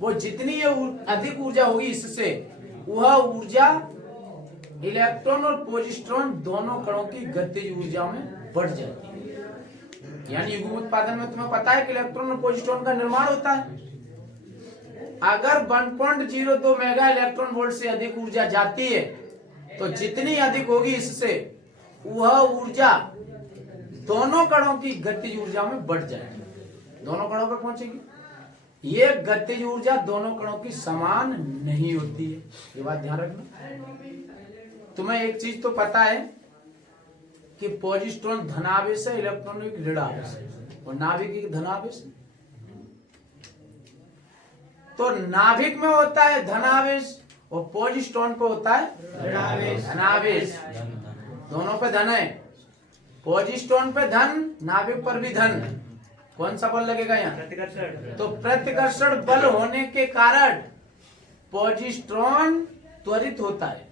वो जितनी ये अधिक ऊर्जा होगी, इससे वह ऊर्जा इलेक्ट्रॉन और पॉजिट्रॉन दोनों कणों की गतिज ऊर्जा में बढ़ जाती है। यानी युग्म उत्पादन में तुम्हें पता है कि इलेक्ट्रॉन और पॉजिट्रॉन का निर्माण होता है। अगर 1.02 मेगा इलेक्ट्रॉन वोल्ट से अधिक ऊर्जा जाती है तो जितनी अधिक होगी, इससे वह ऊर्जा दोनों कणों की गतिज ऊर्जा में बढ़ जाएगी, दोनों कणों पर पहुंचेगी। ये गतिज ऊर्जा दोनों कणों की समान नहीं होती है, ये बात ध्यान रखना। तुम्हें एक चीज तो पता है कि पॉजिट्रॉन धनावेश है, इलेक्ट्रॉन एक ऋणावेश है, और नाभिक एक धनावेश है। तो नाभिक में होता है धनावेश और पॉजिट्रॉन पे होता है धनावेश। दोनों पे धन है, पॉजिट्रॉन पे धन, नाभिक पर भी धन। कौन सा बल लगेगा यहाँ? तो प्रतिकर्षण बल होने के कारण पॉजिट्रॉन त्वरित होता है,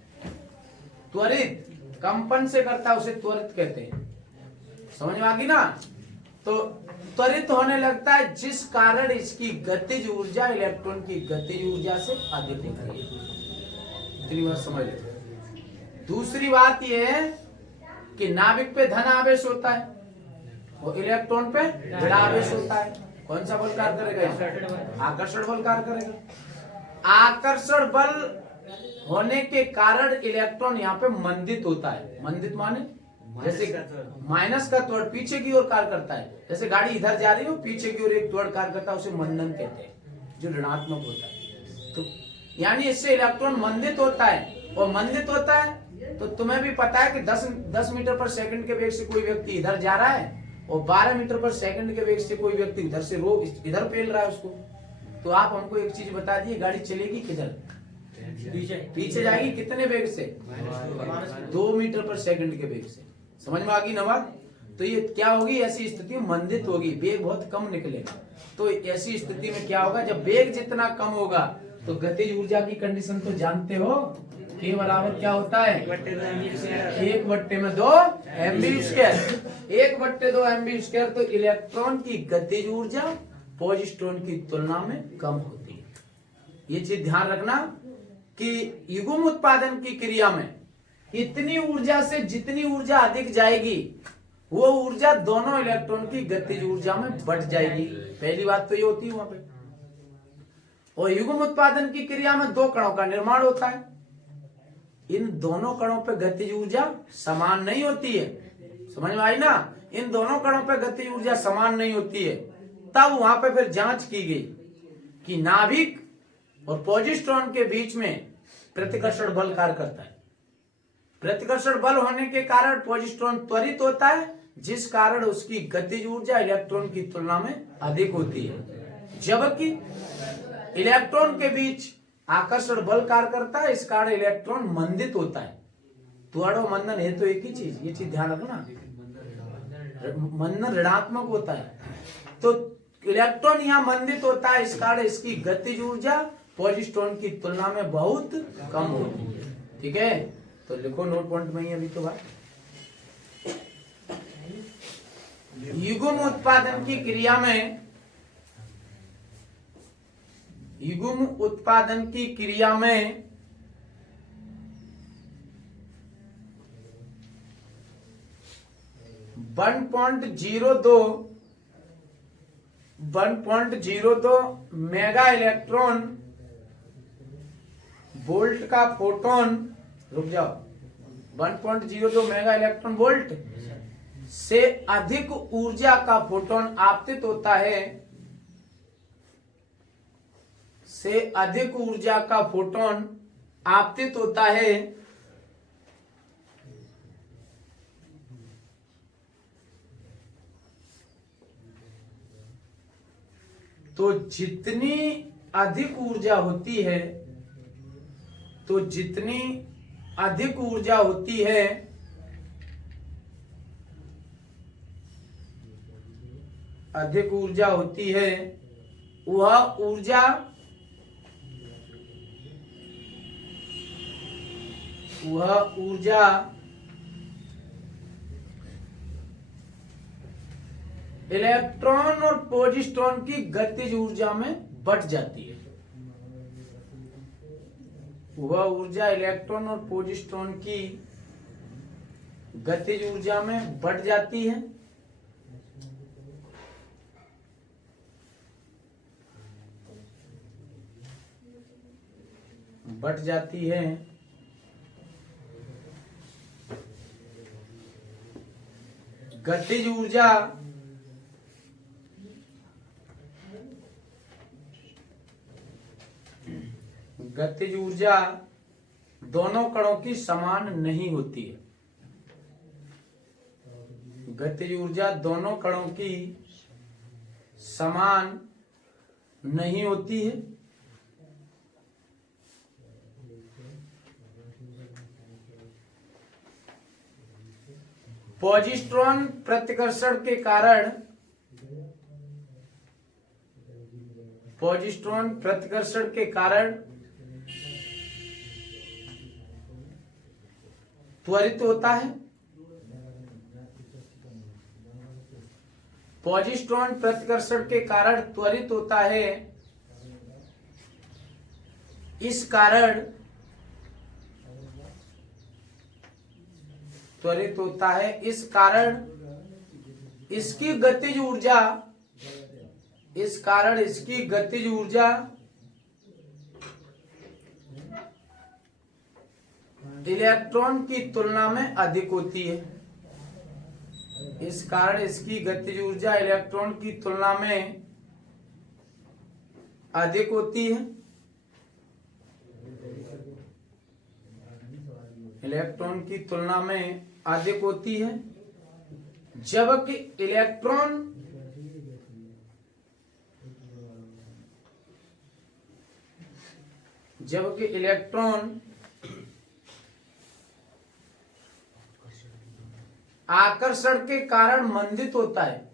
त्वरित कंपन से करता है, उसे त्वरित कहते हैं। समझ में आ गई ना? तो त्वरित होने लगता है, जिस कारण इसकी गतिज ऊर्जा इलेक्ट्रॉन की गतिज ऊर्जा से अधिक होती है। इतनी बात समझ लो। दूसरी बात यह है कि नाभिक पे धन आवेश होता है और इलेक्ट्रॉन पे ऋण आवेश होता है। कौन सा बल कार्य करेगा? आकर्षण बल कार्य करेगा। आकर्षण बल होने के कारण इलेक्ट्रॉन यहाँ पे मंदित होता है। मंदित माने जैसे माइनस का त्वरण पीछे की ओर कार्य करता है। जैसे गाड़ी इधर जा रही हो, पीछे की ओर एक त्वरण कार्य करता है, उसे मंदन कहते हैं, जो ऋणात्मक होता है। तो यानी इससे इलेक्ट्रॉन मंदित होता है, और मंदित होता है तो तुम्हें भी पता है कि 10 मीटर पर सेकंड के वेग से कोई व्यक्ति इधर जा रहा है और 12 मीटर पर सेकंड के वेग से कोई व्यक्ति इधर से इधर पेल रहा है उसको। तो आप हमको एक चीज बता दिए, गाड़ी चलेगी किधर? पीछे जाएगी। कितने वेग से? 2 मीटर पर सेकंड के वेग से। समझ में आ गई ना बात? तो ये क्या होगी? ऐसी स्थिति में मंदित होगी, वेग बहुत कम निकलेगा। तो ऐसी स्थिति में क्या होगा? जब वेग जितना कम होगा तो गतिज ऊर्जा की कंडीशन तो जानते हो, के बराबर क्या होता है? 1/2 mv²। 1/2 mv²। तो इलेक्ट्रॉन की गतिज ऊर्जा पॉजिट्रॉन की तुलना में कम होती है। ये चीज ध्यान रखना कि युग्म उत्पादन की क्रिया में इतनी ऊर्जा से जितनी ऊर्जा अधिक जाएगी, वो ऊर्जा दोनों इलेक्ट्रॉन की गतिज ऊर्जा में बढ़ जाएगी। पहली बात तो ये होती है वहां पे। और युग्म उत्पादन की क्रिया में 2 कणों का निर्माण होता है। इन दोनों कणों पर गतिज ऊर्जा समान नहीं होती है। समझ में आई ना? इन दोनों कणों पर गतिज ऊर्जा समान नहीं होती है। तब वहां पे फिर जांच की गई कि नाभिक और पॉजिट्रॉन के बीच में प्रतिकर्षण बल कार्य करता है। प्रतिकर्षण बल होने के कारण पॉजिट्रॉन त्वरित होता है, जिस कारण उसकी गतिज ऊर्जा इलेक्ट्रॉन की तुलना में अधिक होती है। जबकि इलेक्ट्रॉन के बीच आकर्षण बल कार्य करता है, इस कारण इलेक्ट्रॉन मंदित होता है। त्वरण और मंदन है तो एक ही चीज, ये चीज ध्यान रखना। मंदन ऋणात्मक होता है, तो इलेक्ट्रॉन यहाँ मंदित होता है, इस कारण इसकी गतिज ऊर्जा पॉजिट्रॉन की तुलना में बहुत कम होती है। ठीक है, तो लिखो नोट पॉइंट में ही अभी तो बात। युग्म उत्पादन की क्रिया में, युग्म उत्पादन की क्रिया में 1.02 मेगा इलेक्ट्रॉन वोल्ट का फोटोन, रुक जाओ, 1.02 मेगा इलेक्ट्रॉन वोल्ट से अधिक ऊर्जा का फोटोन आपतित होता है, से अधिक ऊर्जा का फोटोन आपतित होता है तो जितनी अधिक ऊर्जा होती है, तो जितनी अधिक ऊर्जा होती है अधिक ऊर्जा होती है वह ऊर्जा इलेक्ट्रॉन और पॉजिट्रॉन की गतिज ऊर्जा में बढ़ जाती है। वह ऊर्जा इलेक्ट्रॉन और पॉजिट्रॉन की गतिज ऊर्जा में बढ़ जाती है। बढ़ जाती है गतिज ऊर्जा दोनों कणों की समान नहीं होती है। गतिज ऊर्जा दोनों कणों की समान नहीं होती है। पॉजिट्रॉन प्रतिकर्षण के कारण त्वरित होता है। पॉजिट्रॉन प्रतिकर्षण के कारण त्वरित होता है, त्वरित होता है। इस कारण इसकी गतिज ऊर्जा इलेक्ट्रॉन की तुलना में अधिक होती है। इस कारण इसकी गतिज ऊर्जा इलेक्ट्रॉन की तुलना में अधिक होती है। इलेक्ट्रॉन की तुलना में अधिक होती है, जबकि इलेक्ट्रॉन आकर्षण के कारण मंदित होता है।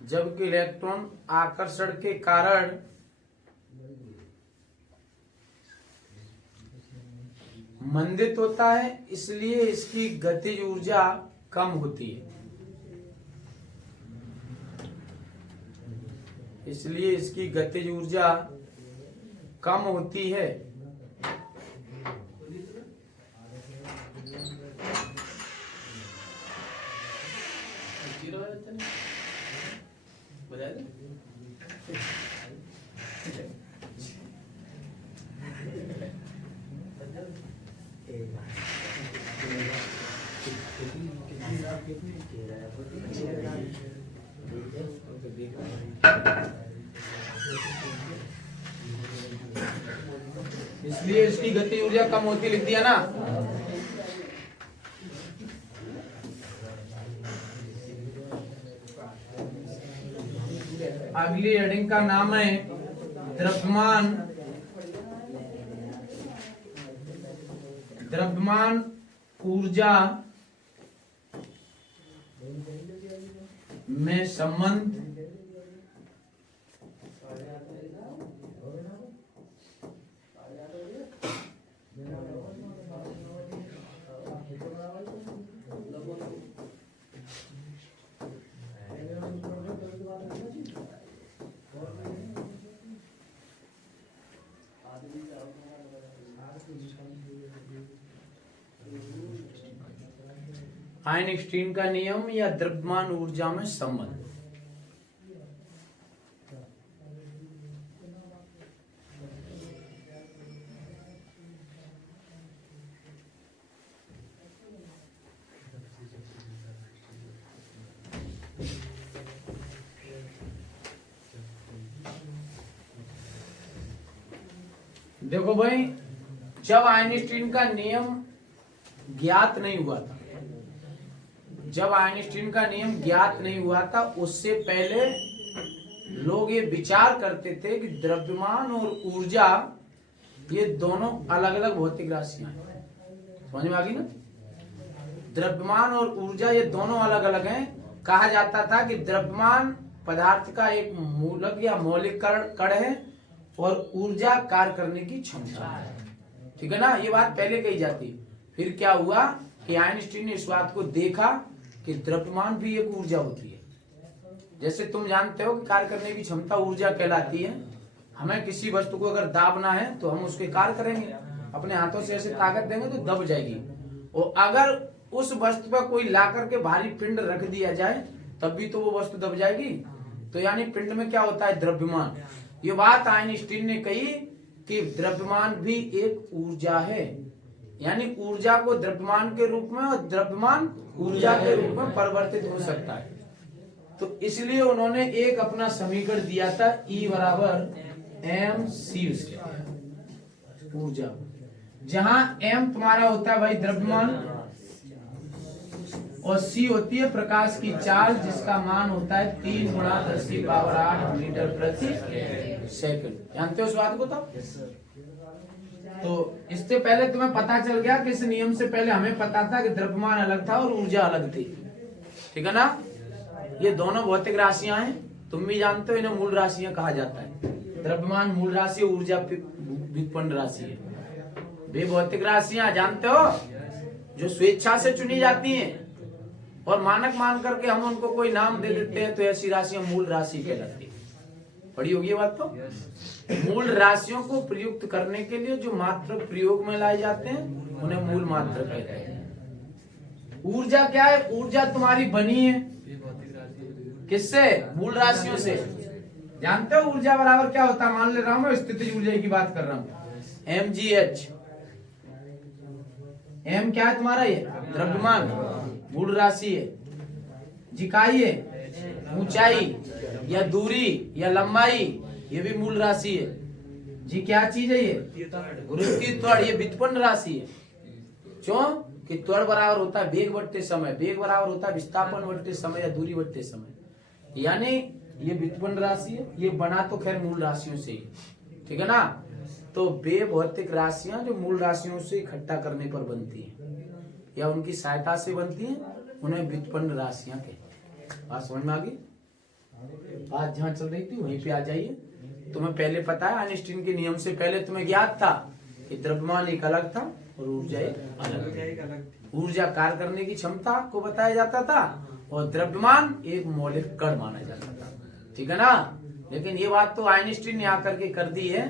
जबकि इलेक्ट्रॉन आकर्षण के कारण मंदित होता है, इसलिए इसकी गतिज ऊर्जा कम होती है। इसलिए इसकी गतिज ऊर्जा कम होती है। इसलिए इसकी गति ऊर्जा कम होती लिख दिया ना। अगली हेडिंग का नाम है द्रव्यमान ऊर्जा में संबंध। आइंस्टीन का नियम या द्रव्यमान ऊर्जा में संबंध। देखो भाई, जब आइंस्टीन का नियम ज्ञात नहीं हुआ था, उससे पहले लोग ये विचार करते थे कि द्रव्यमान और ऊर्जा ये दोनों अलग अलग भौतिक राशियां हैं। समझ में आ गई ना? द्रव्यमान और ऊर्जा ये दोनों अलग अलग हैं। कहा जाता था कि द्रव्यमान पदार्थ का एक मूलक या मौलिक कण है और ऊर्जा कार्य करने की क्षमता है। ठीक है ना? ये बात पहले कही जाती। फिर क्या हुआ कि आइंस्टीन ने इस बात को देखा कि द्रव्यमान भी एक ऊर्जा होती है। जैसे तुम जानते हो कि कार्य करने की क्षमता ऊर्जा कहलाती है। हमें किसी वस्तु को अगर दाबना है तो हम उसके कार्य करेंगे, अपने हाथों से ऐसे ताकत देंगे तो दब जाएगी। और अगर उस वस्तु पर कोई ला करके भारी पिंड रख दिया जाए तब भी तो वो वस्तु दब जाएगी। तो यानी पिंड में क्या होता है? द्रव्यमान। ये बात आइंस्टीन ने कही कि द्रव्यमान भी एक ऊर्जा है, यानी ऊर्जा को द्रव्यमान के रूप में और द्रव्यमान ऊर्जा के रूप में परिवर्तित हो सकता है। तो इसलिए उन्होंने एक अपना समीकरण दिया था, E बराबर mc ऊर्जा, जहां m तुम्हारा होता है भाई द्रव्यमान और c होती है प्रकाश की चाल, जिसका मान होता है 3 × 10⁸ मीटर प्रति सेकंड। जानते हो उस बात को? तो इससे पहले तुम्हें पता चल गया कि इस नियम से पहले हमें पता था कि द्रव्यमान अलग था और ऊर्जा अलग थी। ठीक है ना? ये दोनों भौतिक राशियां हैं, तुम भी जानते हो। इन्हें मूल राशियां कहा जाता है। द्रव्यमान मूल राशि, ऊर्जा व्युत्पन्न राशि है। वे भौतिक राशियां जानते हो जो स्वेच्छा से चुनी जाती हैं और मानक मान करके हम उनको कोई नाम दे देते हैं, तो ऐसी राशियां मूल राशि कहलाती है। पढ़ी होगी ये बात तो। मूल राशियों को प्रयुक्त करने के लिए जो मात्र प्रयोग में लाए जाते हैं उन्हें मूल मात्र कहते हैं। ऊर्जा क्या है? ऊर्जा तुम्हारी बनी है किससे? मूल राशियों से। जानते हो ऊर्जा बराबर क्या होता है? मान ले रहा हूं मैं स्थितिज ऊर्जा की बात कर रहा हूं, mgh। m क्या है तुम्हारा? ये द्रव्यमान, मूल राशि है। जिकाई है ऊंचाई या दूरी या लंबाई, ये भी मूल राशि है। जी क्या चीज है? ये गुरुत्वीय त्वरण, ये व्युत्पन्न राशि है। क्यों कि त्वरण बराबर होता है वेग बट्टे समय, वेग बराबर होता है विस्थापन बट्टे समय या दूरी बट्टे समय, यानी ये व्युत्पन्न राशि है। ये बना तो खैर मूल राशियों से ही, ठीक है ना। तो वे भौतिक राशियां जो मूल राशियों से इकट्ठा करने पर बनती हैं या उनकी सहायता से बनती हैं, उन्हें व्युत्पन्न राशियां कहते हैं। बात समझ में आ गई? बात जहां चल रही थी वहीं पे आ जाइए। तुम्हें पहले पता है आइंस्टीन के नियम से पहले तुम्हें ज्ञात था कि द्रव्यमान एक अलग था और ऊर्जा एक अलग। ऊर्जा कार्य करने की क्षमता को बताया जाता था और द्रव्यमान एक मौलिक कण माना जाता था, ठीक है ना। लेकिन ये बात तो आइंस्टीन ने आकर के कर दी है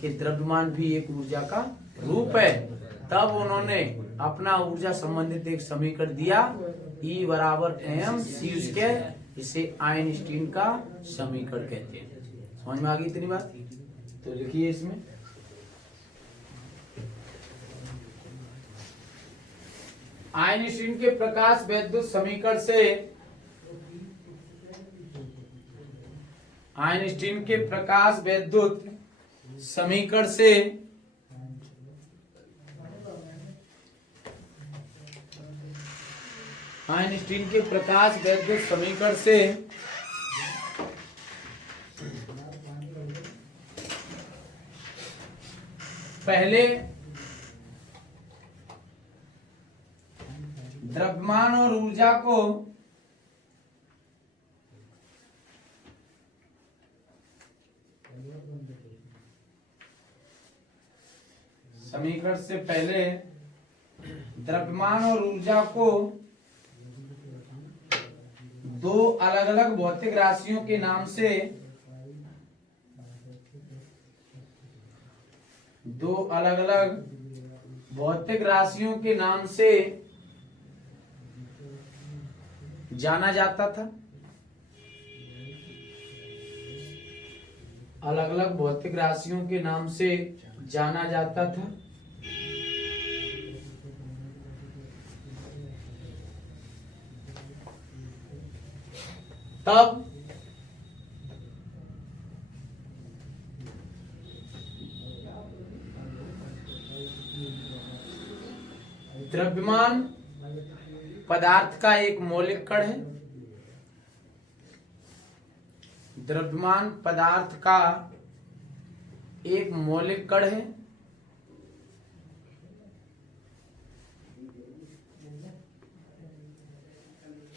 कि द्रव्यमान भी एक ऊर्जा का रूप है। तब उन्होंने अपना ऊर्जा संबंधित एक समीकरण दिया, E बराबर mc²। इसे आइंस्टीन का समीकरण कहते हैं। समझ में आ गई इतनी बात? तो लिखिए इसमें आइंस्टीन के प्रकाश वैद्युत समीकरण से, आइंस्टीन के प्रकाश वैद्युत समीकरण से आइंस्टीन के प्रकाश वैद्युत समीकरण से पहले द्रव्यमान और ऊर्जा को समीकरण से पहले द्रव्यमान और ऊर्जा को दो अलग अलग भौतिक राशियों के नाम से, दो अलग अलग भौतिक राशियों के नाम से जाना जाता था। अलग अलग भौतिक राशियों के नाम से जाना जाता था। तब द्रव्यमान पदार्थ का एक मौलिक कण है। द्रव्यमान पदार्थ का एक मौलिक कण है।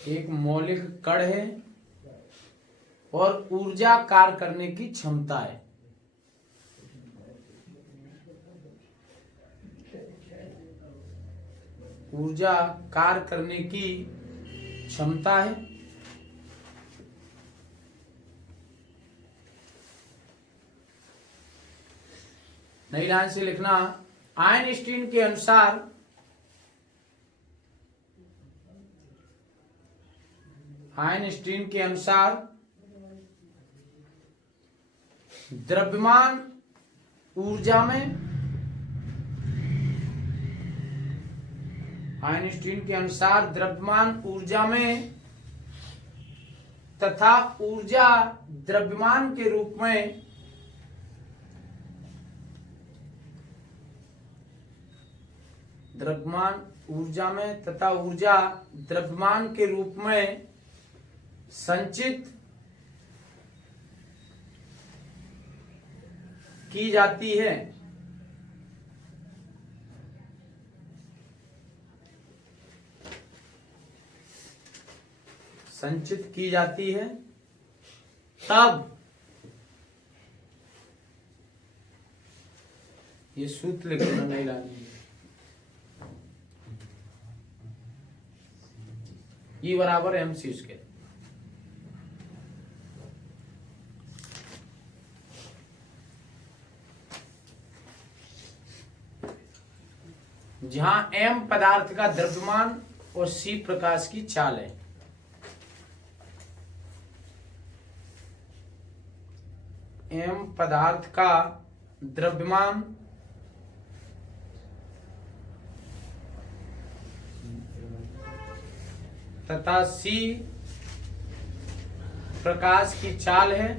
एक मौलिक कण है और ऊर्जा कार्य करने की क्षमता है। ऊर्जा कार्य करने की क्षमता है। नई लाइन से लिखना, आइंस्टीन के अनुसार आइंस्टीन के अनुसार द्रव्यमान ऊर्जा में, आइंस्टीन के अनुसार द्रव्यमान ऊर्जा में तथा ऊर्जा द्रव्यमान के रूप में द्रव्यमान ऊर्जा में तथा ऊर्जा द्रव्यमान के रूप में संचित की जाती है। संचित की जाती है तब ये सूत्र लिख देना, नहीं लानी। E बराबर mc²। जहां m पदार्थ का द्रव्यमान और c प्रकाश की चाल है। m पदार्थ का द्रव्यमान तथा c प्रकाश की चाल है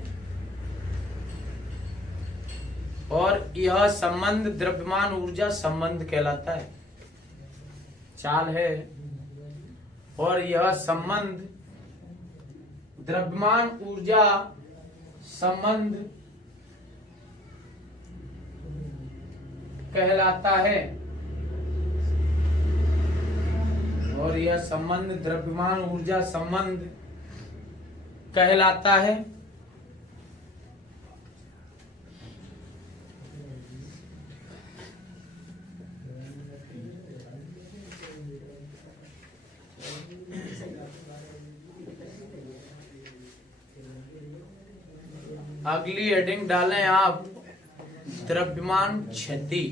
और यह संबंध द्रव्यमान ऊर्जा संबंध कहलाता है। चाल है और यह संबंध द्रव्यमान ऊर्जा संबंध कहलाता है और यह संबंध द्रव्यमान ऊर्जा संबंध कहलाता है। अगली हेडिंग डालें आप द्रव्यमान क्षति।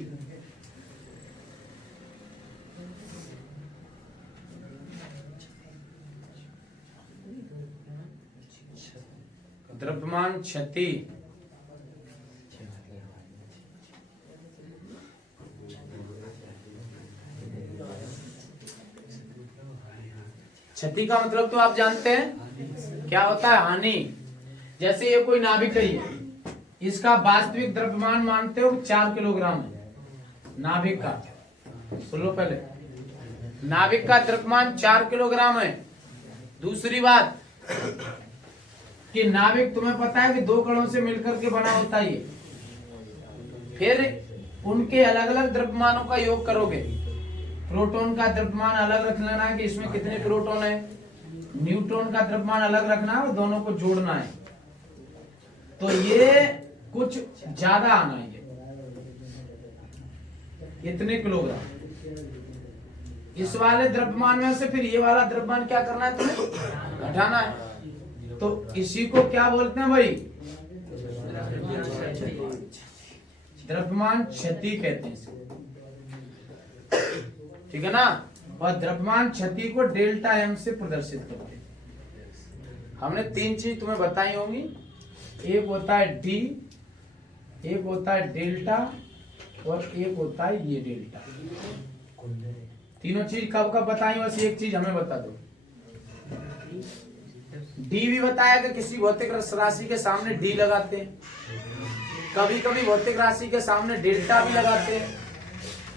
द्रव्यमान क्षति क्षति का मतलब तो आप जानते हैं क्या होता है, हानि। जैसे ये कोई नाभिक है, इसका वास्तविक द्रव्यमान मानते हो 4 किलोग्राम है नाभिक का। सुन लो पहले, नाभिक का द्रव्यमान 4 किलोग्राम है। दूसरी बात कि नाभिक तुम्हें पता है कि 2 कणों से मिलकर के बना होता है ये। फिर उनके अलग अलग द्रव्यमानों का योग करोगे। प्रोटॉन का द्रव्यमान अलग रख लेना है कि इसमें कितने प्रोटॉन है, न्यूट्रॉन का द्रव्यमान अलग रखना है और दोनों को जोड़ना है। तो ये कुछ ज्यादा आना है, इतने किलोग्राम। इस वाले द्रव्यमान में से फिर ये वाला द्रव्यमान क्या करना है, तुम्हें घटाना है। तो इसी को क्या बोलते हैं भाई, द्रव्यमान क्षति कहते हैं इसको, ठीक है ना। और द्रव्यमान क्षति को डेल्टा एम से प्रदर्शित करते हैं। हमने 3 चीज तुम्हें बताई होंगी, एक होता है डी, एक होता है डेल्टा और एक होता है ये डेल्टा। तीनों चीज कब कब बताई, बस एक चीज हमें बता दो। डी भी बताया कि किसी भौतिक राशि के सामने डी लगाते हैं, कभी कभी भौतिक राशि के सामने डेल्टा भी लगाते हैं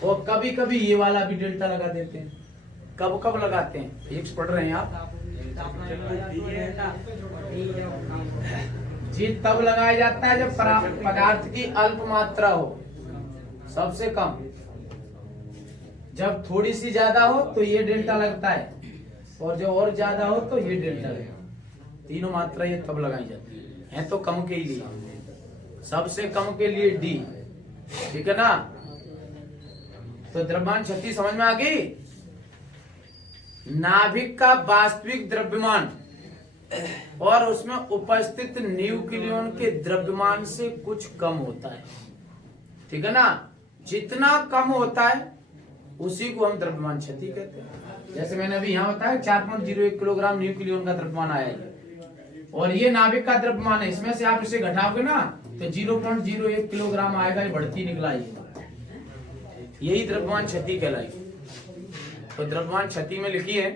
और कभी कभी ये वाला भी डेल्टा लगा देते हैं। कब कब लगाते हैं, एक पढ़ रहे हैं आप जी। तब लगाया जाता है जब पदार्थ की अल्प मात्रा हो, सबसे कम। जब थोड़ी सी ज्यादा हो तो ये डेल्टा लगता है और जो और ज्यादा हो तो ये डेल्टा लगता है। तीनों मात्रा ये तब लगाई जाती है तो कम के लिए, सबसे कम के लिए डी, ठीक है ना। तो द्रव्यमान क्षति समझ में आ गई। नाभिक का वास्तविक द्रव्यमान और उसमें उपस्थित न्यूक्लियन के द्रव्यमान से कुछ कम होता है, ठीक है ना। जितना कम होता है उसी को हम द्रव्यमान क्षति कहते हैं। जैसे मैंने अभी यहाँ बताया 4.01 किलोग्राम न्यूक्लियन का द्रव्यमान आया है और ये नाभिक का द्रव्यमान है। इसमें से आप इसे घटाओगे ना तो 0.01 किलोग्राम आएगा, ये बढ़ती निकला यही द्रव्यमान क्षति कहलाएगी। तो द्रव्यमान क्षति में लिखिए,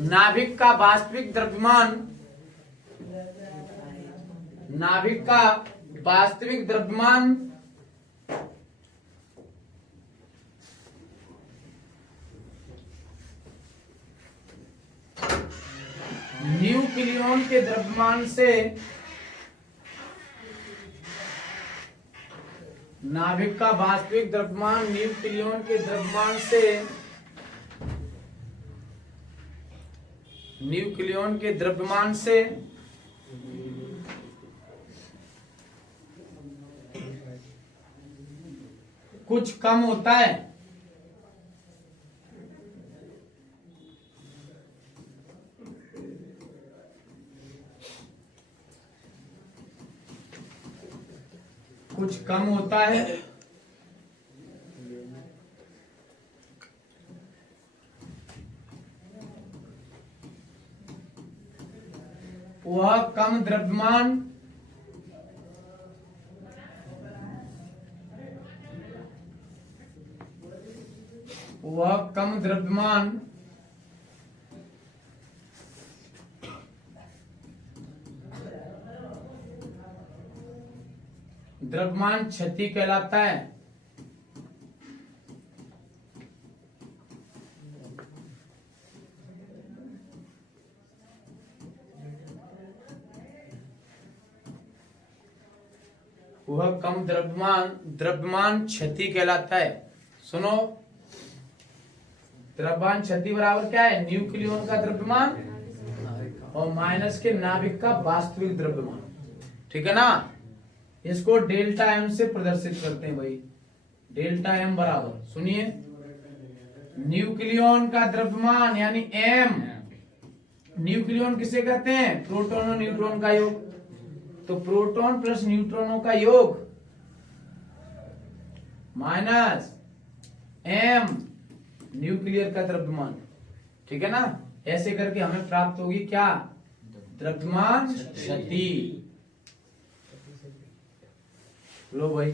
नाभिक का वास्तविक द्रव्यमान, नाभिक का वास्तविक द्रव्यमान न्यूक्लियन के द्रव्यमान से, नाभिक का वास्तविक द्रव्यमान न्यूक्लियन के द्रव्यमान से, न्यूक्लियन के द्रव्यमान से कुछ कम होता है। कुछ कम होता है वह कम द्रव्यमान द्रव्यमान क्षति कहलाता है। वह कम द्रव्यमान क्षति कहलाता है। सुनो, द्रव्यमान क्षति बराबर क्या है? न्यूक्लियन का द्रव्यमान और माइनस के नाभिक का वास्तविक द्रव्यमान। ठीक है ना? इसको डेल्टा एम से प्रदर्शित करते हैं भाई। डेल्टा एम बराबर, सुनिए, न्यूक्लियन का द्रव्यमान यानी एम। न्यूक्लियन किसे कहते हैं? प्रोटॉन और न्यूट्रॉन का योग। तो प्रोटॉन प्लस न्यूट्रॉनों का योग माइनस एम न्यूक्लियर का द्रव्यमान। ठीक है ना? ऐसे करके हमें प्राप्त होगी क्या? द्रव्यमान क्षति। लो भाई,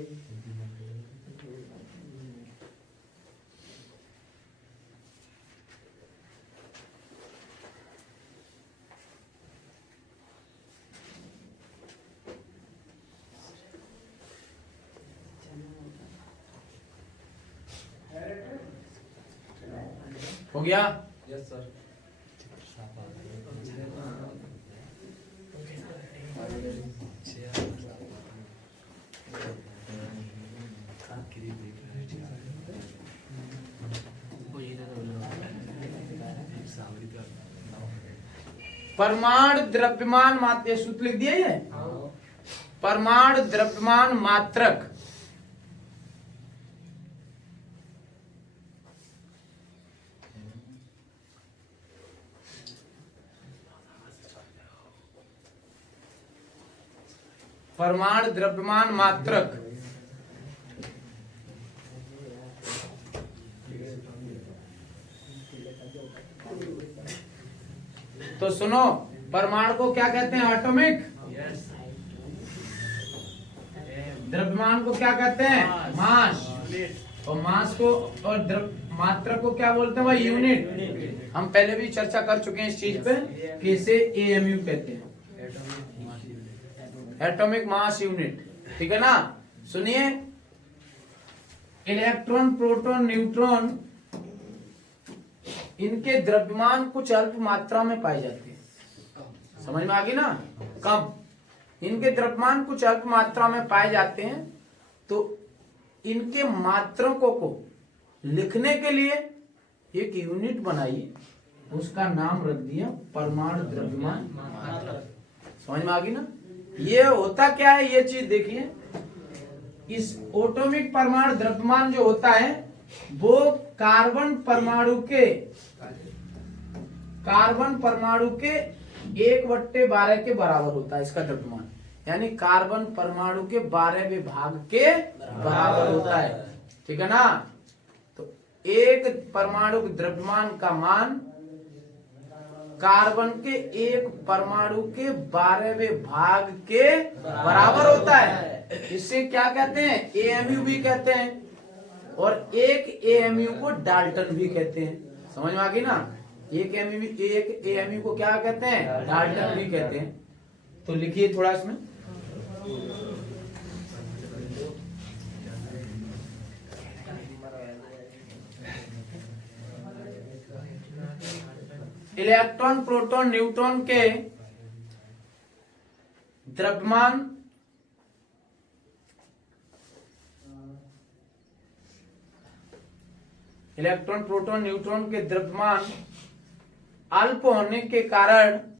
हो गया? Yes sir. परमाणु द्रव्यमान मात्र, सूत्र लिख दिया ये। परमाणु द्रव्यमान मात्रक परमाणु द्रव्यमान मात्रक तो सुनो, परमाणु को क्या कहते हैं? एटॉमिक। द्रव्यमान को क्या कहते हैं? मास। और मास को और मात्रक को क्या बोलते हैं भाई? यूनिट। हम पहले भी चर्चा कर चुके हैं इस चीज पे कि इसे एएमयू कहते हैं, एटॉमिक मास यूनिट। ठीक है ना? सुनिए, इलेक्ट्रॉन, प्रोटॉन, न्यूट्रॉन, इनके द्रव्यमान कुछ अल्प मात्रा में पाए जाते हैं। समझ में आ गई ना? कम। इनके द्रव्यमान कुछ अल्प मात्रा में पाए जाते हैं। तो इनके मात्रकों को लिखने के लिए एक यूनिट बनाई, उसका नाम रख दिया परमाणु द्रव्यमान। समझ में आ गई ना? ये होता क्या है, ये चीज देखिए। इस एटॉमिक परमाणु द्रव्यमान जो होता है वो कार्बन परमाणु के 1/12 के बराबर होता है इसका द्रव्यमान। यानी कार्बन परमाणु के 12वें भाग के बराबर होता है। ठीक है ना? तो एक परमाणु द्रव्यमान का मान कार्बन के एक परमाणु के 12वें भाग के बराबर होता है। इसे क्या कहते हैं? एएमयू भी कहते हैं। और एक एएमयू को डाल्टन भी कहते हैं। समझ में आ गई ना? एक एएमयू को क्या कहते हैं? डाल्टन भी कहते हैं। तो लिखिए थोड़ा इसमें। इलेक्ट्रॉन, प्रोटॉन, न्यूट्रॉन के द्रव्यमान इलेक्ट्रॉन, प्रोटॉन, न्यूट्रॉन के द्रव्यमान अल्प होने के कारण